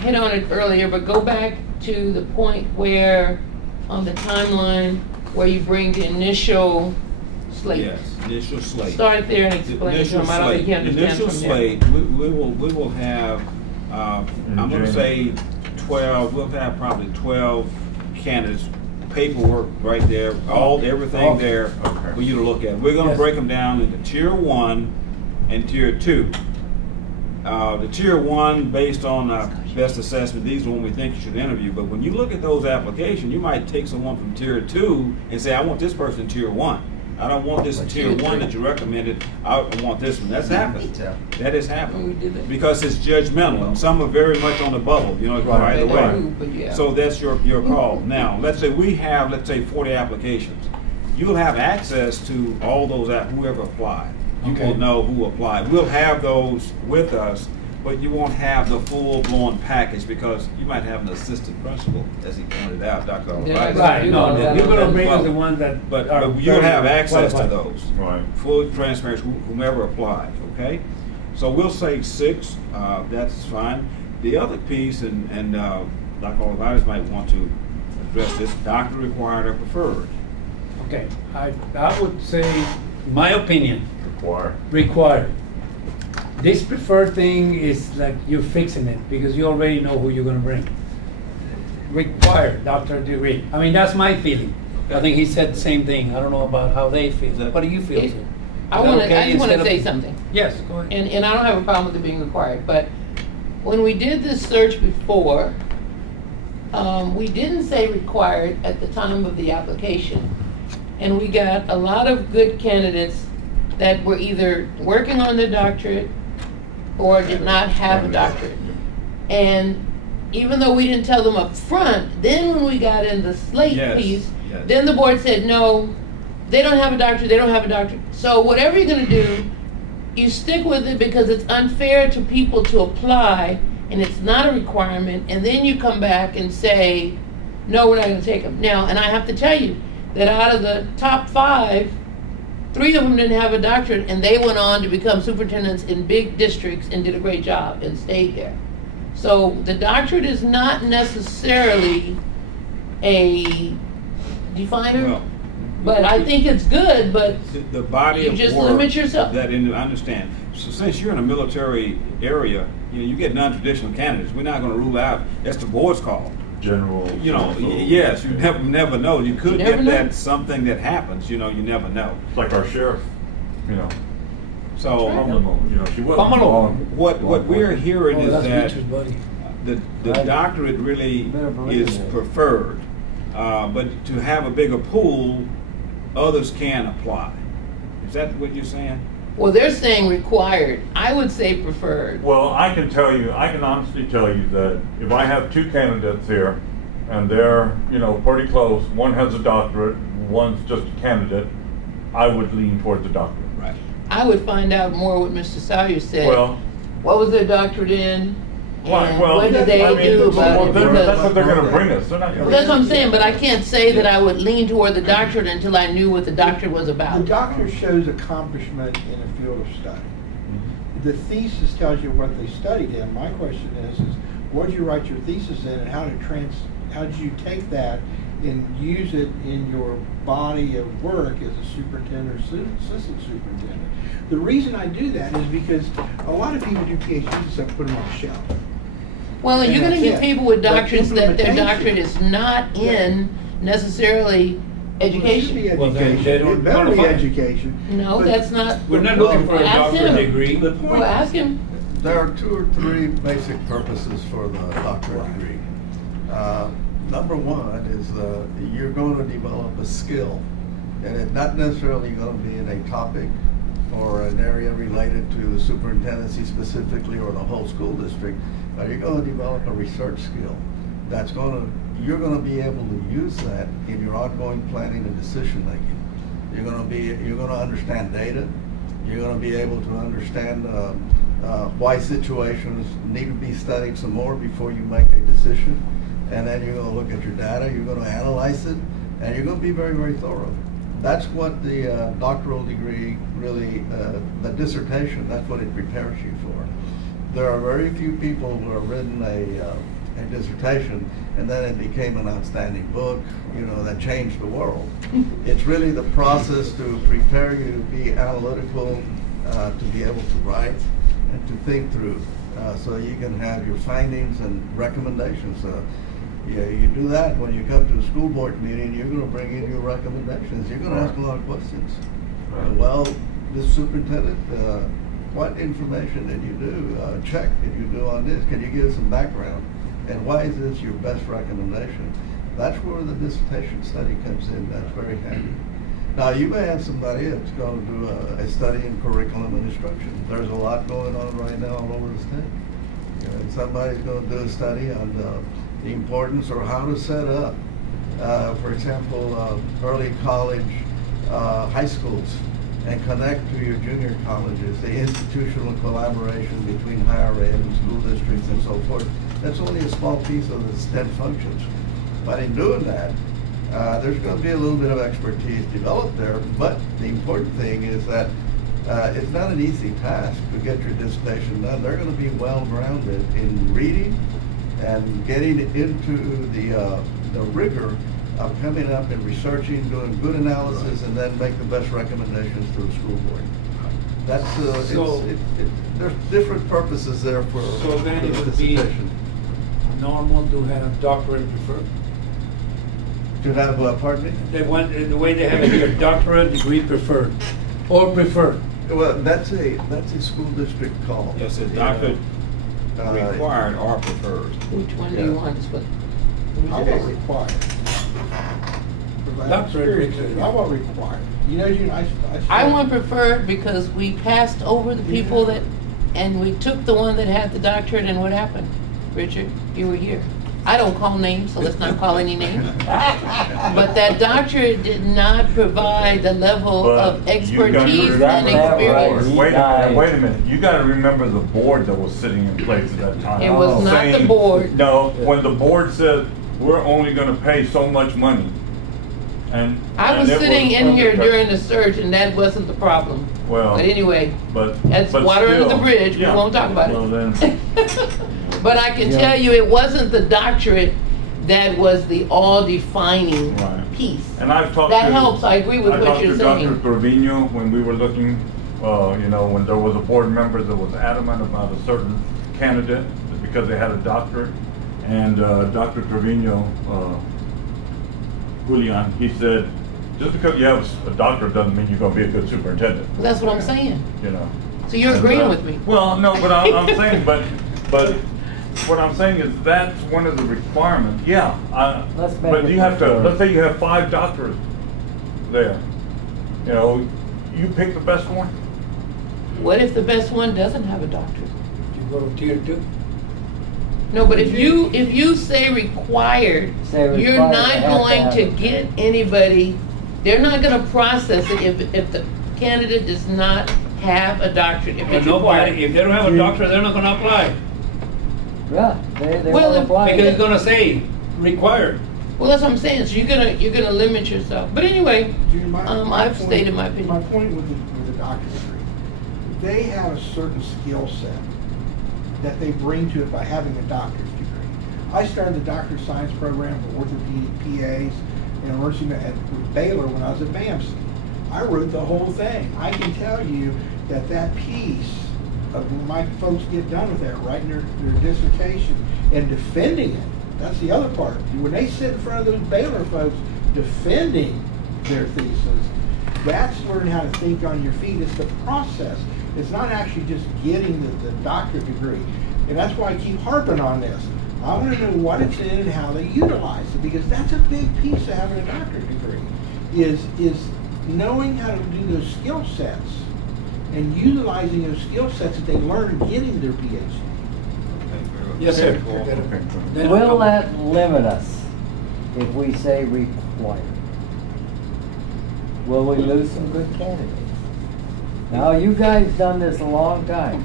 hit on it earlier, but go back to the point where, on the timeline, where you bring the initial slate. Yes, initial slate. Start there and The explain to initial them. I don't think he slate. understands Initial from there. slate, we will have, I'm gonna say 12, we'll have probably 12 candidates, paperwork right there, everything there Okay. for you to look at. We're gonna Yes. break them down into tier 1 and tier 2. The tier 1, based on best assessment, these are the one we think you should interview. But when you look at those applications, you might take someone from tier 2 and say, I want this person in tier 1. I don't want this in tier 1 that you recommended. I want this one. That's happened. That has When we happened. did that. Because it's judgmental, and some are very much on the bubble, you know, right away. But yeah. So that's your call. Now, let's say we have, 40 applications. You'll have access to all those, whoever applied. You Okay. will know who applied. We'll have those with us but you won't have the full-blown package because you might have an assistant principal, as he pointed out, Dr. Olivares. Right, no, you're gonna bring us But- the ones that But are you'll have very access to qualified. those. Right. Full transparency, whomever applies, okay? So we'll say 6, that's fine. The other piece, and Dr. Olivares might want to address this, doctor required or preferred. Okay, I would say, my opinion, Require. required. This preferred thing is like you're fixing it because you already know who you're gonna bring. Required doctorate degree. I mean, that's my feeling. I think he said the same thing. I don't know about how they feel. What do you feel, sir? I Is that okay just want instead to of- say something. Yes, go ahead. And I don't have a problem with it being required, but when we did this search before, we didn't say required at the time of the application. And we got a lot of good candidates that were either working on their doctorate or did not have a doctorate. And even though we didn't tell them up front, then when we got in the slate Yes, piece, yes. then the board said, no, they don't have a doctorate, they don't have a doctorate. So whatever you're gonna do, you stick with it because it's unfair to people to apply and it's not a requirement, and then you come back and say, no, we're not gonna take them. Now, and I have to tell you that out of the top 5, 3 of them didn't have a doctorate, and they went on to become superintendents in big districts and did a great job and stayed there. So the doctorate is not necessarily a definer, Well, but I think it's good, but the body You of just work limit yourself. that I understand. So since you're in a military area, you get non-traditional candidates. We're not going to rule out. That's the board's call. General. Yes, you never know. You could never get know. that something that happens. You never know. It's like our sheriff, So she was. Pomelo. what we're hearing Oh, is that's that Richard's buddy. the Right. doctorate really Better believe is it. preferred, but to have a bigger pool, others can apply. Is that what you're saying? well, they're saying required. I would say preferred. Well, I can honestly tell you that if I have 2 candidates here and they're, pretty close, one has a doctorate, one's just a candidate, I would lean towards the doctorate. Right. I would find out more what Mr. Sawyer said. Well, What was their doctorate in? Right, And well, what did they I mean, do about well, it? that's Because- what they're gonna bring us. They're not Well, gonna. that's what I'm saying, but I can't say that I would lean toward the doctorate until I knew what the doctorate was The about. doctor shows accomplishment in a field of study. The thesis tells you what they studied in. My question is what did you write your thesis in, and how did you take that and use it in your body of work as a superintendent or assistant superintendent? The reason I do that is because a lot of people do PhDs and stuff, put them on the shelf. Well, and And you're gonna that's get it. people with But doctorates that their implementation- doctorate is not in necessarily Well, it should education. be Well, then education. they don't It better be qualify. education. No, But that's not. We're not looking for a Ask doctorate him. degree. The point, Well, ask him. there are 2 or 3 basic purposes for the doctorate degree. Number 1 is you're going to develop a skill, and it's not necessarily going to be in a topic or an area related to the superintendency specifically or the whole school district, but you're going to develop a research skill you're going to be able to use that in your ongoing planning and decision making. You're going to understand data. You're going to be able to understand why situations need to be studied some more before you make a decision. And then you're going to look at your data, you're going to analyze it, and you're going to be very, very thorough. That's what the doctoral degree really, the dissertation, that's what it prepares you for. There are very few people who have written a dissertation and then it became an outstanding book, that changed the world. It's really the process to prepare you to be analytical, to be able to write and to think through, so you can have your findings and recommendations. You do that when you come to a school board meeting, you're going to bring in your recommendations. You're going to ask a lot of questions. Well, this superintendent, what information did you do? Check did you do on this? Can you give some background? And why is this your best recommendation? That's where the dissertation study comes in. That's very handy. Now, you may have somebody that's going to do a study in curriculum and instruction. There's a lot going on right now all over the state. And somebody's going to do a study on the importance or how to set up, for example, early college, high schools, and connect to your junior colleges, the institutional collaboration between higher ed and school districts and so forth. That's only a small piece of the STEM functions. But in doing that, there's going to be a little bit of expertise developed there, but the important thing is that it's not an easy task to get your dissertation done. They're going to be well-grounded in reading and getting into the rigor of coming up and researching, doing good analysis, and then make the best recommendations to the school board. That's there's different purposes there for So then it the would be dissertation. normal to have doctorate preferred. To have, pardon me? They want, the way they have it here, doctorate degree preferred, or preferred. Well, that's a school district call. Yes, it's doctorate required or preferred. Which one do you want? Is what? How about required? Doctorate. How about required? You know, I want preferred because we passed over the people that, and we took the one that had the doctorate, and what happened? Richard, you were here. I don't call names, so let's not call any names. But that doctorate did not provide the level of expertise and experience. Wait a minute. You got to remember the board that was sitting in place at that time. It was not the board. No, when the board said, we're only going to pay so much money. I was sitting in here during the search, and that wasn't the problem. Well, but anyway, that's but water still, under the bridge. yeah. We won't talk about Well, it. then, But I can tell you, it wasn't the doctorate that was the all-defining piece. and I've talked That to, helps. I agree with what you're saying. Dr. Trevino when we were looking, you know, when there was a board member that was adamant about a certain candidate because they had a doctorate, and Dr. Trevino, Julian, he said, just because you have a doctorate doesn't mean you're going to be a good superintendent. That's what I'm saying. You know. So you're agreeing with me? Well, no, but I'm saying, but what I'm saying is that's one of the requirements. Yeah, but you have to. Let's say you have 5 doctorates there. You know, you pick the best one. What if the best one doesn't have a doctorate? You go to tier 2. No, but if you say required, you're not going to get anybody. They're not going to process it if the candidate does not have a doctorate. If it's required. If they don't have a doctorate, they're not going to apply. Yeah, they Well, won't apply. Because it's going to say required. Well, that's what I'm saying. So you're gonna limit yourself. But anyway, I've stated my opinion. My point with the doctorate degree, they have a certain skill set that they bring to it by having a doctor's degree. I started the doctor of science program for orthopedic PAs and nursing at Baylor when I was at BAMC. I wrote the whole thing. I can tell you that piece of when my folks get done with that, writing their dissertation and defending it, that's the other part. When they sit in front of those Baylor folks defending their thesis, that's learning how to think on your feet. It's the process. It's not actually just getting the doctorate degree. And that's why I keep harping on this. I want to know what it's in and how they utilize it, because that's a big piece of having a doctorate degree, is knowing how to do those skill sets and utilizing those skill sets that they learn getting their PhD. Yes, sir. Will that limit us if we say required? Will we lose some good candidates? Now, you guys done this a long time.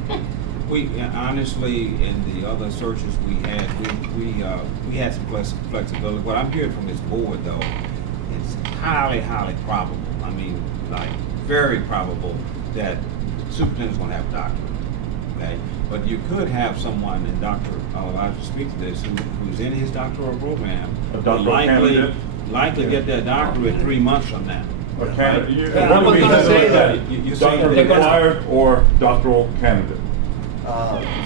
We honestly, in the other searches we had, we had some flexibility. What I'm hearing from this board, though, it's highly probable. I mean, like very probable that the superintendent's going to have a doctorate. Okay, but you could have someone, and Dr. Elijah speak to this, who's in his doctoral program, likely get that doctorate 3 months from now. I was going to say that. You Doctor required or doctoral candidate.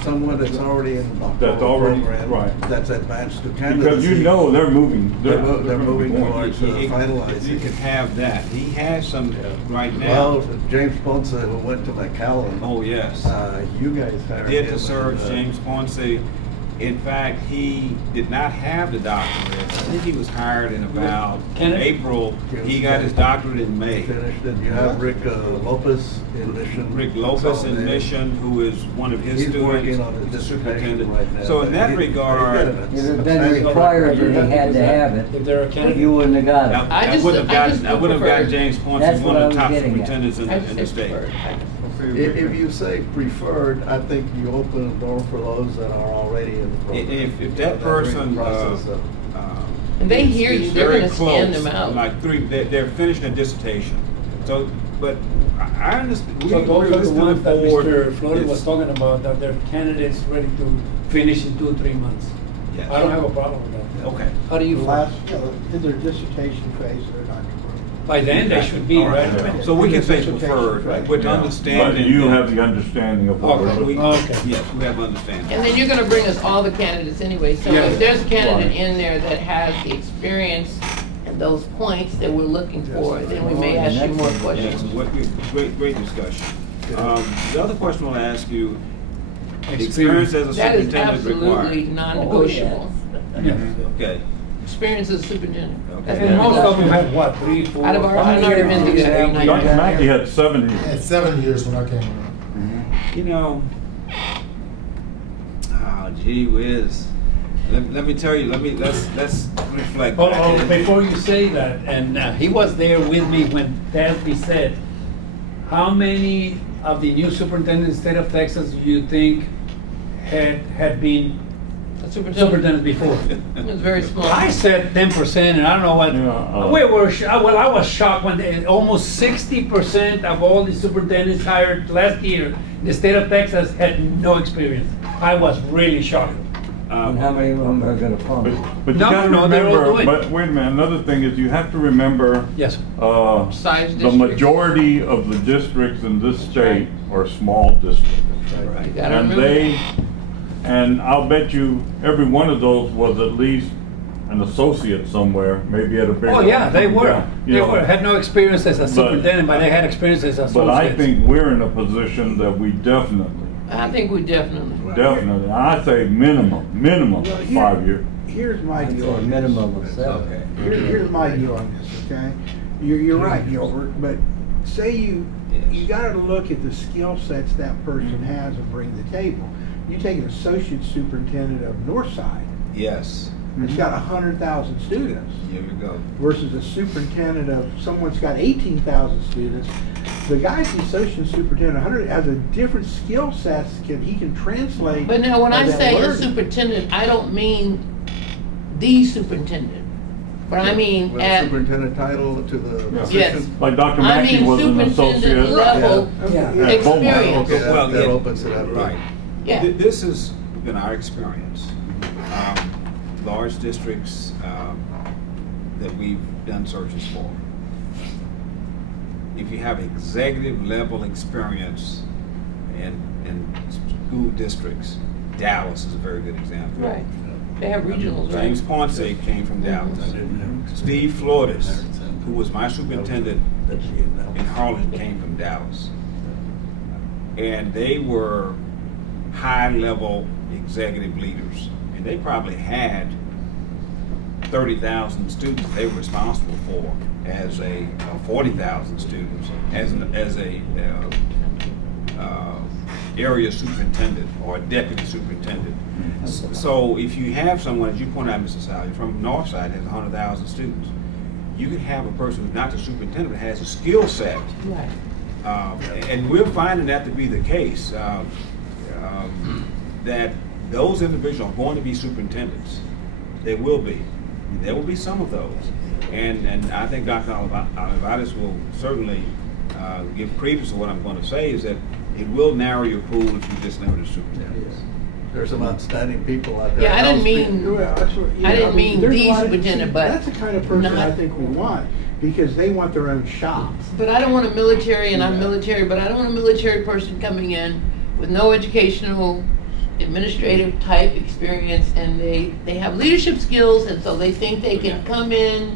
Someone that's already in the That's already program, that's advanced to candidacy. Because you know they're moving. They're moving towards finalizing. You can have that. He has some right now. Well, James Ponce, who went to McAllen. Oh yes. You guys hired Did him the search, and, James Ponce, In fact, he did not have the doctorate. I think he was hired in about April. He got his doctorate in May. Finished it. You have Rick Lopez in Mission. Rick Lopez in Mission, who is one of his He's students, working on his superintendent. right now. So in that regard, It would have been required that he had to have If it. they're a candidate. You wouldn't have got it. I wouldn't have gotten James Ponce, That's who's one what of the I top was getting at. superintendents in I the just state. preferred. If you say preferred, I think you open a door for those that are already in the program. If that person, And they hear is you, they're very gonna scan close, them out. Like they're finishing a dissertation. So, but I understand. So those are the ones that board Mr. Flores is- was talking about, that they're candidates ready to finish in 2 or 3 months. Yes. I don't have a problem with that. Okay. How do you The feel? last, in their dissertation phase, they're not approved. By then, they should be, All right. right? So we can say Dissertation, preferred, right. with Yeah. understanding. But you that- have the understanding of what we're Okay, looking Okay. yes, we have understanding. And then you're gonna bring us all the candidates anyway, so Yeah. if there's a candidate Right. in there that has the experience and those points that we're looking for, then we may ask you more Yes, questions. great discussion. The other question I want to ask you, experience as a That is superintendent absolutely required. non-negotiable. Yes. Okay. Experience as a superintendent. Okay. That's And most of them non-negotiable. have what, 3, 4, Out of our, 5 I've never years? been together. Yeah. Dr. Mackey had 7 years. At 7 years when I came around. You know, oh, gee whiz. Let me tell you, let's reflect. Oh, before you say that, and he was there with me when Tasby said, how many of the new superintendents in the state of Texas do you think had been A superintendent, superintendents before? it was very small. I said 10%, and I don't know what. Yeah, We were well. I was shocked when almost 60% of all the superintendents hired last year in the state of Texas had no experience. I was really shocked. And how many of them are gonna pump? But you No, gotta no, they're all remember, doing. but wait a minute, another thing is you have to remember, Yes. Size the districts. majority of the districts in this state are small districts. You gotta And remember. and I'll bet you every one of those was at least an associate somewhere, maybe at a bigger. Oh yeah, they were. Yeah, you They know. were had no experience as a superintendent, but they had experience as associates. But I think we're in a position that we definitely, I think we definitely. I say minimum Well, 5 years. Here's my I'd say deal a on this. minimum of 7. Okay. Here's my deal on this, okay? You're right, Gilbert, but say you gotta look at the skill sets that person has and bring to the table. You take an associate superintendent of Northside, Yes. it's got 100,000 students, Here we go. versus a superintendent of someone's got 18,000 students. The guy's the associate superintendent, 100, has a different skill sets, he can translate. But now, when I that say a learning. superintendent, I don't mean the superintendent, but I mean With a at, superintendent title to the Yes. position. Like Dr. I Mackey mean was an superintendent associate. level Yeah. at Beaumont. experience. Okay, Well, that yeah. opens it up. Right. Yeah. This has been our experience. Large districts that we've done searches for. If you have executive level experience in school districts, Dallas is a very good example. Right. They have regionals, right? James Ponce came from Dallas. Steve Flores, who was my superintendent in Harlan, came from Dallas. And they were high-level executive leaders. And they probably had 30,000 students they were responsible for as a 40,000 students as a area superintendent or deputy superintendent. So if you have someone, as you point out, Mr. Sally, from Northside has 100,000 students, you could have a person who's not the superintendent but has a skill set. Right. And we're finding that to be the case, that those individuals are going to be superintendents. They will be. There will be some of those. And I think Dr. Olivares will certainly give credence to what I'm going to say, is that it will narrow your pool if you just limit to superintendents. There's some outstanding people out there. Yeah, I didn't mean, Well, that's what- I didn't mean there's the a lot of- superintendent, but That's the kind of person I not- think we want, because they want their own shop. but I don't want a military, and I'm military, but I don't want a military person coming in with no educational, administrative type experience, and they have leadership skills, and so they think they can come in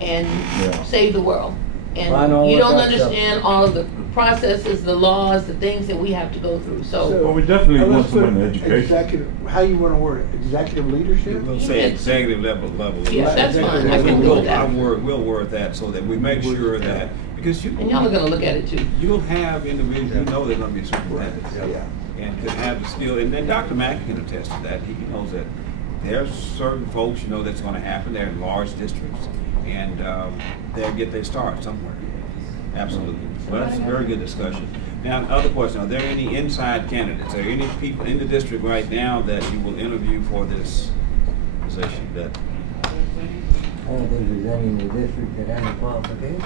and Yeah. save the world. I know And you what don't that's up understand all of the processes, the laws, the things that we have to go through, so. Well, we definitely Now, want let's put someone in education. Executive, how you wanna word it, executive leadership? We'll say executive level. Yeah, that's fine, I can go with that. We'll word that so that we make sure that, because And y'all are gonna look at it too. you'll have individuals, you know they're gonna be superintendents. Yeah. And could have the skill, and then Dr. Mackey can attest to that. He knows that there's certain folks, you know, that's gonna happen. They're in large districts, and they'll get their start somewhere. Absolutely. Well, that's a very good discussion. Now, other question, are there any inside candidates? Are there any people in the district right now that you will interview for this position? That I don't think there's any in the district that have any qualifications.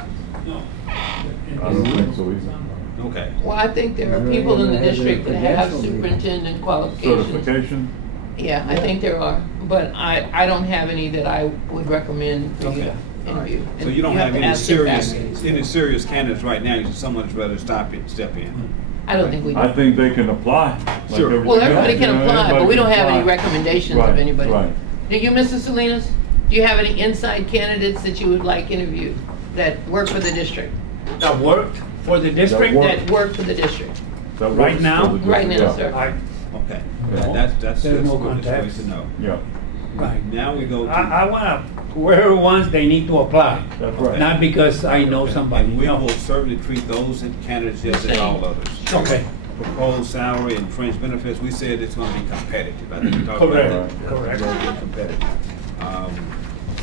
I don't think so either. okay. Well, I think there are people in the district that have superintendent qualifications. Certification? Yeah, I think there are, but I don't have any that I would recommend for you Okay. to interview. So you don't And have to any ask them serious candidates right now? Someone that's rather step in. I don't think we do. I think they can apply. like Sure. Well, everybody else. can You know, apply, but everybody we don't can have any apply. recommendations Right, of anybody. right. Do you, Mrs. Salinas? Do you have any inside candidates that you would like interviewed that work for the district? That worked for the district? work. That work for the district? That Right works now? for the Right now, district, sir. Okay. No. That's There's no good. That's contacts. good to know. Yeah, Right. Now we go to. I wanna, whoever wants, they need to apply. that's right. Not because I know somebody. And we No. will certainly treat those candidates just as all others. Okay. Proposed salary and fringe benefits, we said it's gonna be competitive. I think we talked about Correct. that. Correct. It's gonna be competitive.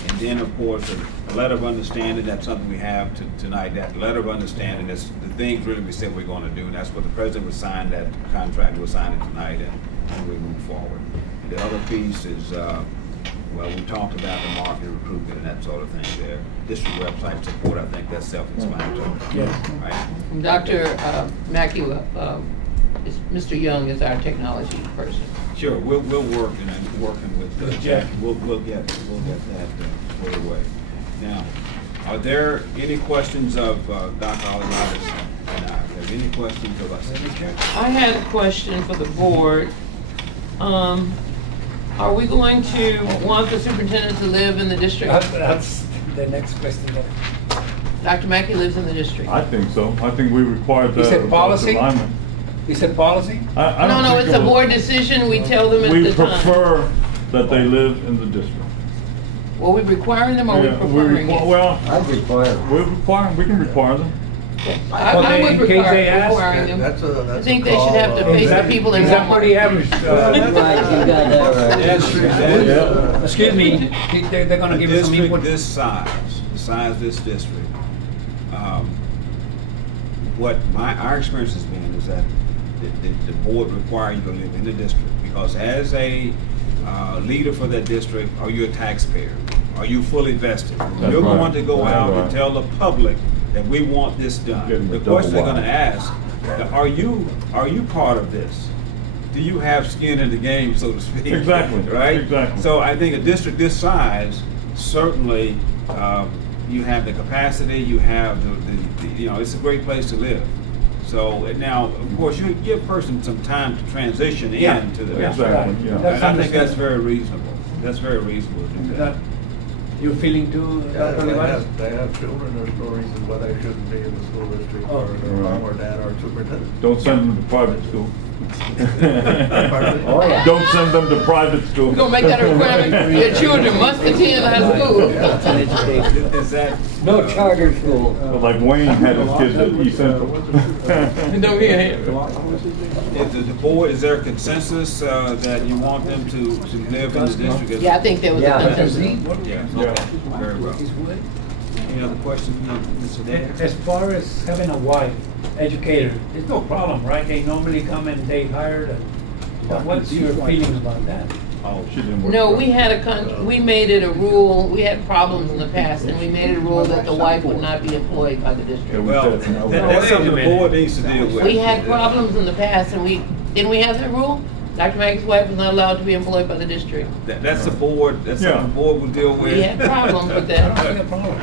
And then, of course, a letter of understanding, that's something we have tonight. That letter of understanding is the things really we said we're gonna do. And that's what the president would sign, that contract, we'll sign it tonight, and we move forward. And the other piece is, well, we talked about the market recruitment and that sort of thing there. District website support, I think that's self-explanatory. Yes. Right? Dr. Mackey, Mr. Young is our technology person. Sure, we'll work and working with Jeff. We'll get that squared away. Now, are there any questions of Dr. Olivares and I? Are there any questions of us? I had a question for the board. Are we going to want the superintendent to live in the district? That's the next question. Dr. Mackey lives in the district. I think so. I think we require that. Is it of policy? Dr. Lyman. Is it policy? I don't No, think it's a it was- board decision. We tell them at We the time. prefer that they live in the district. Well, we requiring them or we Yeah, preferring it? Well, I'd require. we can require them. I Okay, would in case they ask, requiring them. That's I think they should have to face the people in Is that what he Walmart. has? Right, you got that right. Excuse me, they're gonna give us some district input. this size, the size of this district, what our experience has been is that the board requires you to live in the district, because as a leader for that district, are you a taxpayer? Are you fully vested? That's You're right. going to go That's out right. and tell the public that we want this done. Getting The the double question they're wide. gonna ask, are you part of this? Do you have skin in the game, so to speak? Exactly. Right? Exactly. So I think a district this size, certainly, you have the capacity, you have the it's a great place to live. So now, of course, you give a person some time to transition Yeah. into the Yeah, district. Exactly, right. yeah. That's And I think that's understandable. very reasonable. That's very reasonable to do that. You feeling too, Yeah, Dr. they Olivares? they have children, there's no reason why they shouldn't be in the school district Oh. or their mom or dad or superintendent. Don't send them to private school. Pardon me? Oh, yeah. Don't send them to private school. We're gonna make that a requirement. Your children must attend high school. Is that? No charter school. But like Wayne had his kids at East Central. Don't be a hand. Is the board, is there a consensus that you want them to live in the district? Yeah, I think there was a Yeah. consensus. Yeah, okay, very well. Any other questions, Mr. Dan? As far as having a wife, educator, there's no problem, right? They normally come and they hired, and what's your feeling about that? Oh, She didn't work. No, we had we made it a rule, we had problems in the past, and we made it a rule that the wife would not be employed by the Yeah, district. we well, said no. that's something the board needs to deal with. We had problems in the past, and didn't we have that rule? Dr. Mackey's wife was not allowed to be employed by the district. That's the board, that's Yeah. something the board will deal with. We had problems with I don't that. see a problem.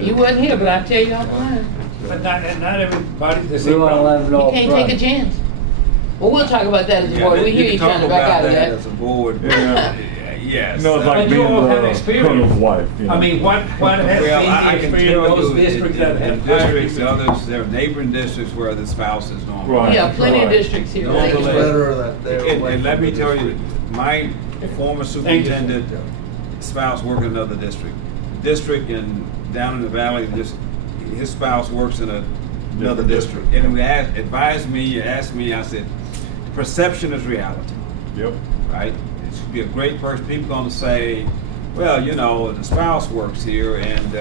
You wasn't here, but I tell you offline. But not everybody's the We same want to let problem. them know You up can't take a front. chance. Well, we'll talk about that as a Yeah, board. We you hear can you talk trying to back about out of that that. as a board. Yeah. Yes. No, it's like But you being all have the experience. colonel's wife. You know? I mean, what has Well, been I the can experience tell in those you, districts that in have hired districts, people? others, there are neighboring districts where the spouse is normal. Right. Yeah, plenty of Right. districts here. No They It's can- delay. better that they're away And let from me the tell you, district. my former superintendent spouse worked in another district. District and down in the valley, his spouse works in another Different district. And we advised me, asked me, I said, perception is reality, Yep. right? It should be a great person. People gonna say, well, you know, the spouse works here, and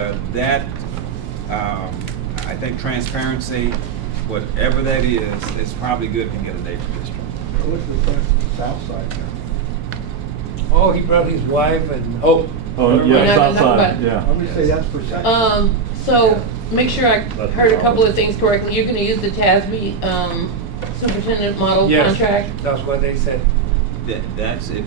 I think transparency, whatever that is probably good if you get a neighbor district. What's the south side now? Oh, he brought his wife and, oh. Oh, We're yeah, not south gonna talk side, about yeah. I'm gonna say that's perception. So, make sure I heard a couple of things correctly. You're gonna use the TASB, superintendent model Yes, contract? that's what they said. If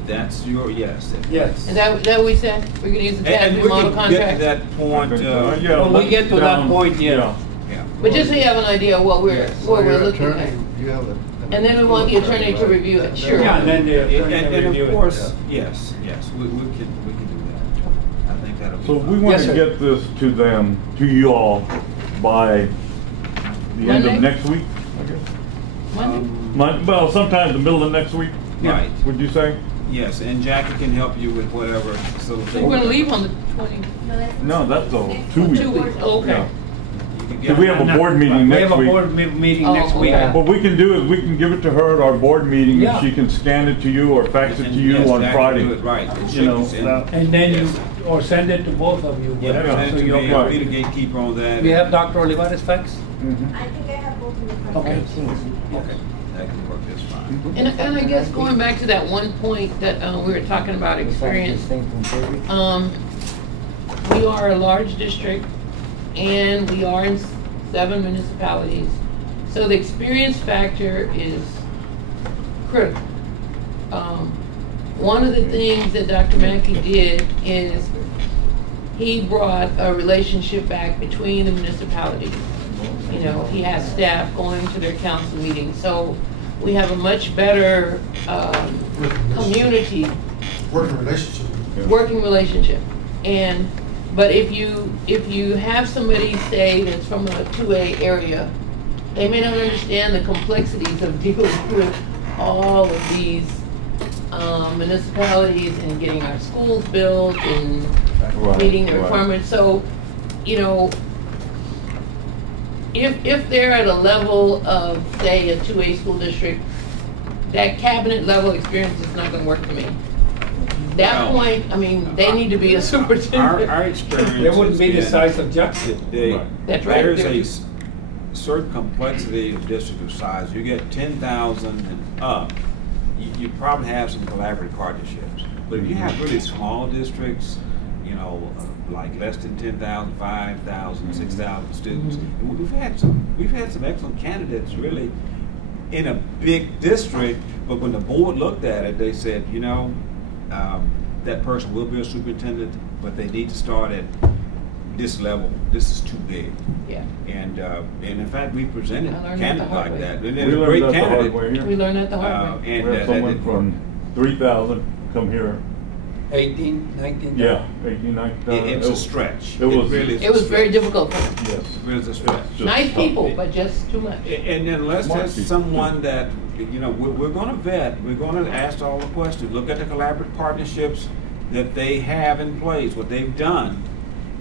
that's your, yes. Yes. Is that what we said? We're gonna use the And TASB we model can get to contract? that point, Yeah, When we get to that down- point, yeah. yeah. But just so you have an idea of what we're Your looking attorney, at. you have And then we want the attorney to review it, sure. Yeah, and then the attorney And can review of it. course, yes, we can do that. I think that'll be So fine. we want Yes, to sir. get this to them, to you all, by the end Monday? of next week, I guess? Monday? Well, sometime in the middle of next week, Right, would you say? yes, and Jackie can help you with whatever, so. So we're gonna leave on the 20. No, that's all, Next 2 week. weeks. 2 weeks, okay. Yeah. You can So get- we have a board meeting We next have a week. board meeting Oh, next week. okay. What we can do is we can give it to her at our board meeting, Yeah. and she can scan it to you or fax it to And you yes, on Jackie Friday. do it right. And You know, she can that- And then you, Yes. or send it to both of you, Yeah, whatever, send so it to you'll. me, I'll be the gatekeeper on that. We have Dr. Olivares fax? Mhm. I think I have both of the Okay. contracts. Okay, that can work just fine. And I guess going back to that one point that we were talking about experience, we are a large district and we are in 7 municipalities. So the experience factor is critical. One of the things that Dr. Mackey did is he brought a relationship back between the municipalities. You know, he has staff going to their council meetings, so we have a much better community Working relationship. working relationship. But if you have somebody, say, that's from a 2A area, they may not understand the complexities of dealing with all of these municipalities and getting our schools built and Right, meeting the right. requirements. So, you know, if they're at a level of, say, a 2A school district, that cabinet level experience is not gonna work for me. That Well, point, I mean, they need to be a superintendent. Our experience. They wouldn't be the has size of Jackson. been- Right. That's right. There's a certain complexity of district of size. You get 10,000 and up, you probably have some collaborative partnerships. But if you have really small districts, you know, like less than 10,000, 5,000, 6,000 students, and we've had some excellent candidates really in a big district, but when the board looked at it, they said, you know, that person will be a superintendent, but they need to start at this level. This is too big. Yeah, And in fact, we presented I learned that the candidates hard like way. that. And We they're a learned great that the hard candidate. way we here. learned that the hard way. And We have that someone didn't from work. 3,000 come here. 18, 19. Yeah, 18, 19,000. It's a stretch. It was. really is It was a very stretch. difficult for them. Yes. It was a stretch. Just Nice tough. people, but just too much. And unless Smart there's people, someone too. that, you know, we're going to vet, we're going to ask all the questions, look at the collaborative partnerships that they have in place, what they've done.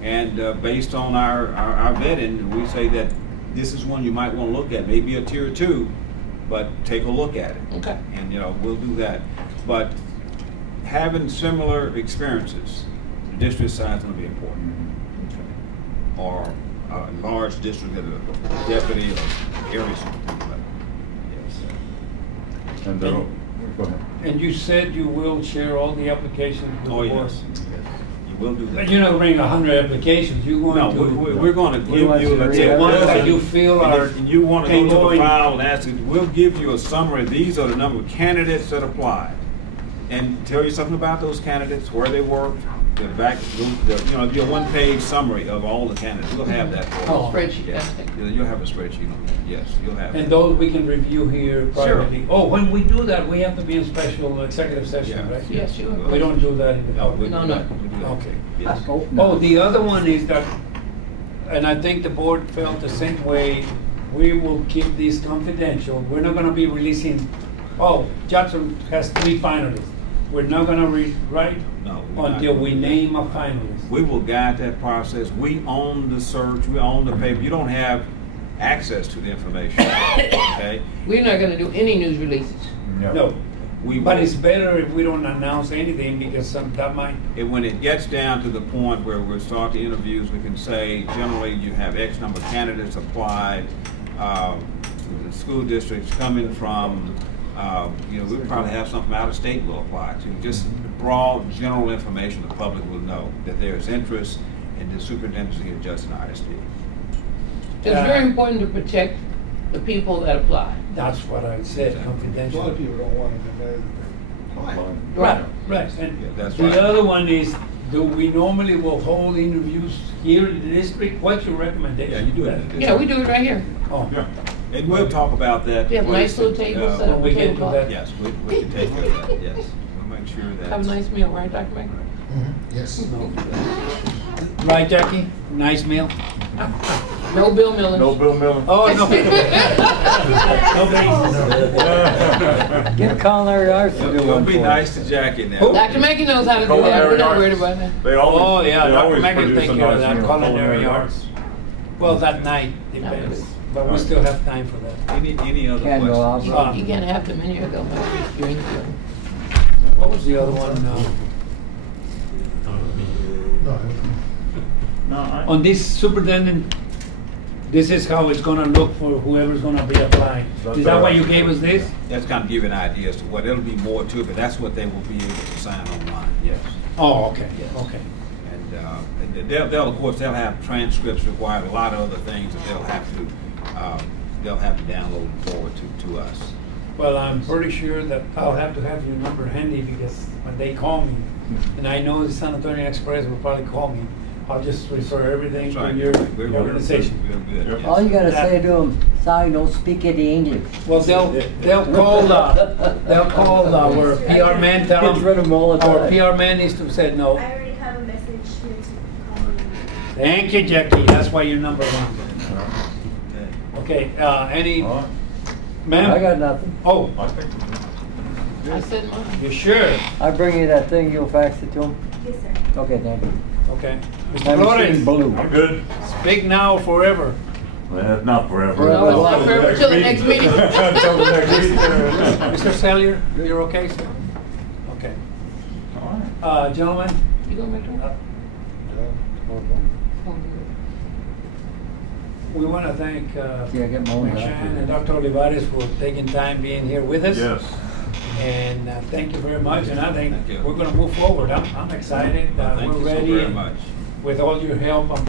And based on our vetting, we say that this is one you might want to look at, maybe a tier 2, but take a look at it. Okay. And, you know, we'll do that. But having similar experiences, the district size is going to be important. Or a large district that a deputy or area superintendent. Yes. And go ahead. And you said you will share all the applications with the Oh, board? yes. You will do But that. you're not bringing 100 applications, you're No, going to. we're going to give want you, to let's read say, The ones that listen, you feel and are. if you want to can go to go the in. file and ask it, we'll give you a summary. These are the number of candidates that applied. And tell you something about those candidates, where they worked, the back, you know, your one-page summary of all the candidates. We'll have that for you. Oh, spreadsheet, Yeah. kind of thing. Yeah, you'll have a spreadsheet on that. Yes, you'll have. And that. those we can review here Sure. privately. Oh, when we do that, we have to be in special executive session, Yeah. right? Yes, sure. We don't do that in the No, public. we No, do no. that. We do that. Okay. Yes. Oh, the other one is that, and I think the board felt the same way, we will keep this confidential. We're not gonna be releasing, oh, Jackson has 3 finalists. We're not gonna write No, we're not until gonna we do that. name a finalist. We will guide that process. We own the search, we own the paper. You don't have access to the information, okay? We're not gonna do any news releases. No, We but will- it's better if we don't announce anything because that might, When it gets down to the point where we start the interviews, we can say, generally, you have X number of candidates applied, the school districts coming from, you know, we probably have something out of state will apply to. Just broad, general information the public will know that there is interest in the superintendency of Judson ISD. It's very important to protect the people that apply. that's what I said, A lot confidential. of people don't want to know that they're applying. Right, right. And Yeah, that's the right. other one is, do we normally will hold interviews here in the district? What's your recommendation? Yeah, you do that. Yeah, we do it right here. Oh, Yeah. And we'll talk about that. We have nice little tables set when up we with get to table that. cloth. Yes, we can take care of that, yes. We'll make sure that. Have a nice meal, right, Dr. Mack? Yes. right, Jackie? Nice meal? No Bill Miller. No Bill Miller? Oh, no. No, Get culinary arts to do It'll one be for nice us. to Jackie now. Dr. Mackey knows how to do that. We're Culinary not arts. worried about that. They always, Oh, yeah, they Dr. always Mack can produce take a care of nice that, meal, culinary arts. Well, that night depends, but we still have time for that. Any other Candle questions? opera. You can't have them in here, they'll make you drink them. What was the other one? No, No, On this superintendent, this is how it's gonna look for whoever's gonna be applying. Is that why you gave us this? That's kind of give you an idea as to what, it'll be more to it, but that's what they will be able to sign online, yes. Oh, okay, Yes. okay. And they'll, of course, they'll have transcripts required, a lot of other things that they'll have to download and forward to us. Well, I'm pretty sure that I'll have to have your number handy because when they call me, and I know the San Antonio Express will probably call me, I'll just refer everything That's to right. your We're organization. We're good. All you gotta say to them, sorry, don't speak any English. Well, they'll call our PR man, tell Gets rid of them all the our time. PR man needs to say no. I already have a message here to call you. Thank you, Jackie, that's why you're number 1. Okay. Okay, any, All right. ma'am? I got nothing. Oh, I think I said mine. you sure? I bring you that thing, you'll fax it to them? Yes, sir. Okay, thank you. Okay. Mr. Have you Flores, seen blue? I'm good. speak now or forever. Well, not forever. No, it's not forever, till the next meeting. Till the next meeting. Mr. Sellier, you're okay, sir? Okay. All right. Gentlemen, You gonna make them? we want to thank See, I get my own McShann and doctor. Dr. Olivares for taking time being here with us. Yes. And thank you very much, and I think Thank you. we're going to move forward. I'm excited. Thank We're you so ready very and much. with all your help. I'm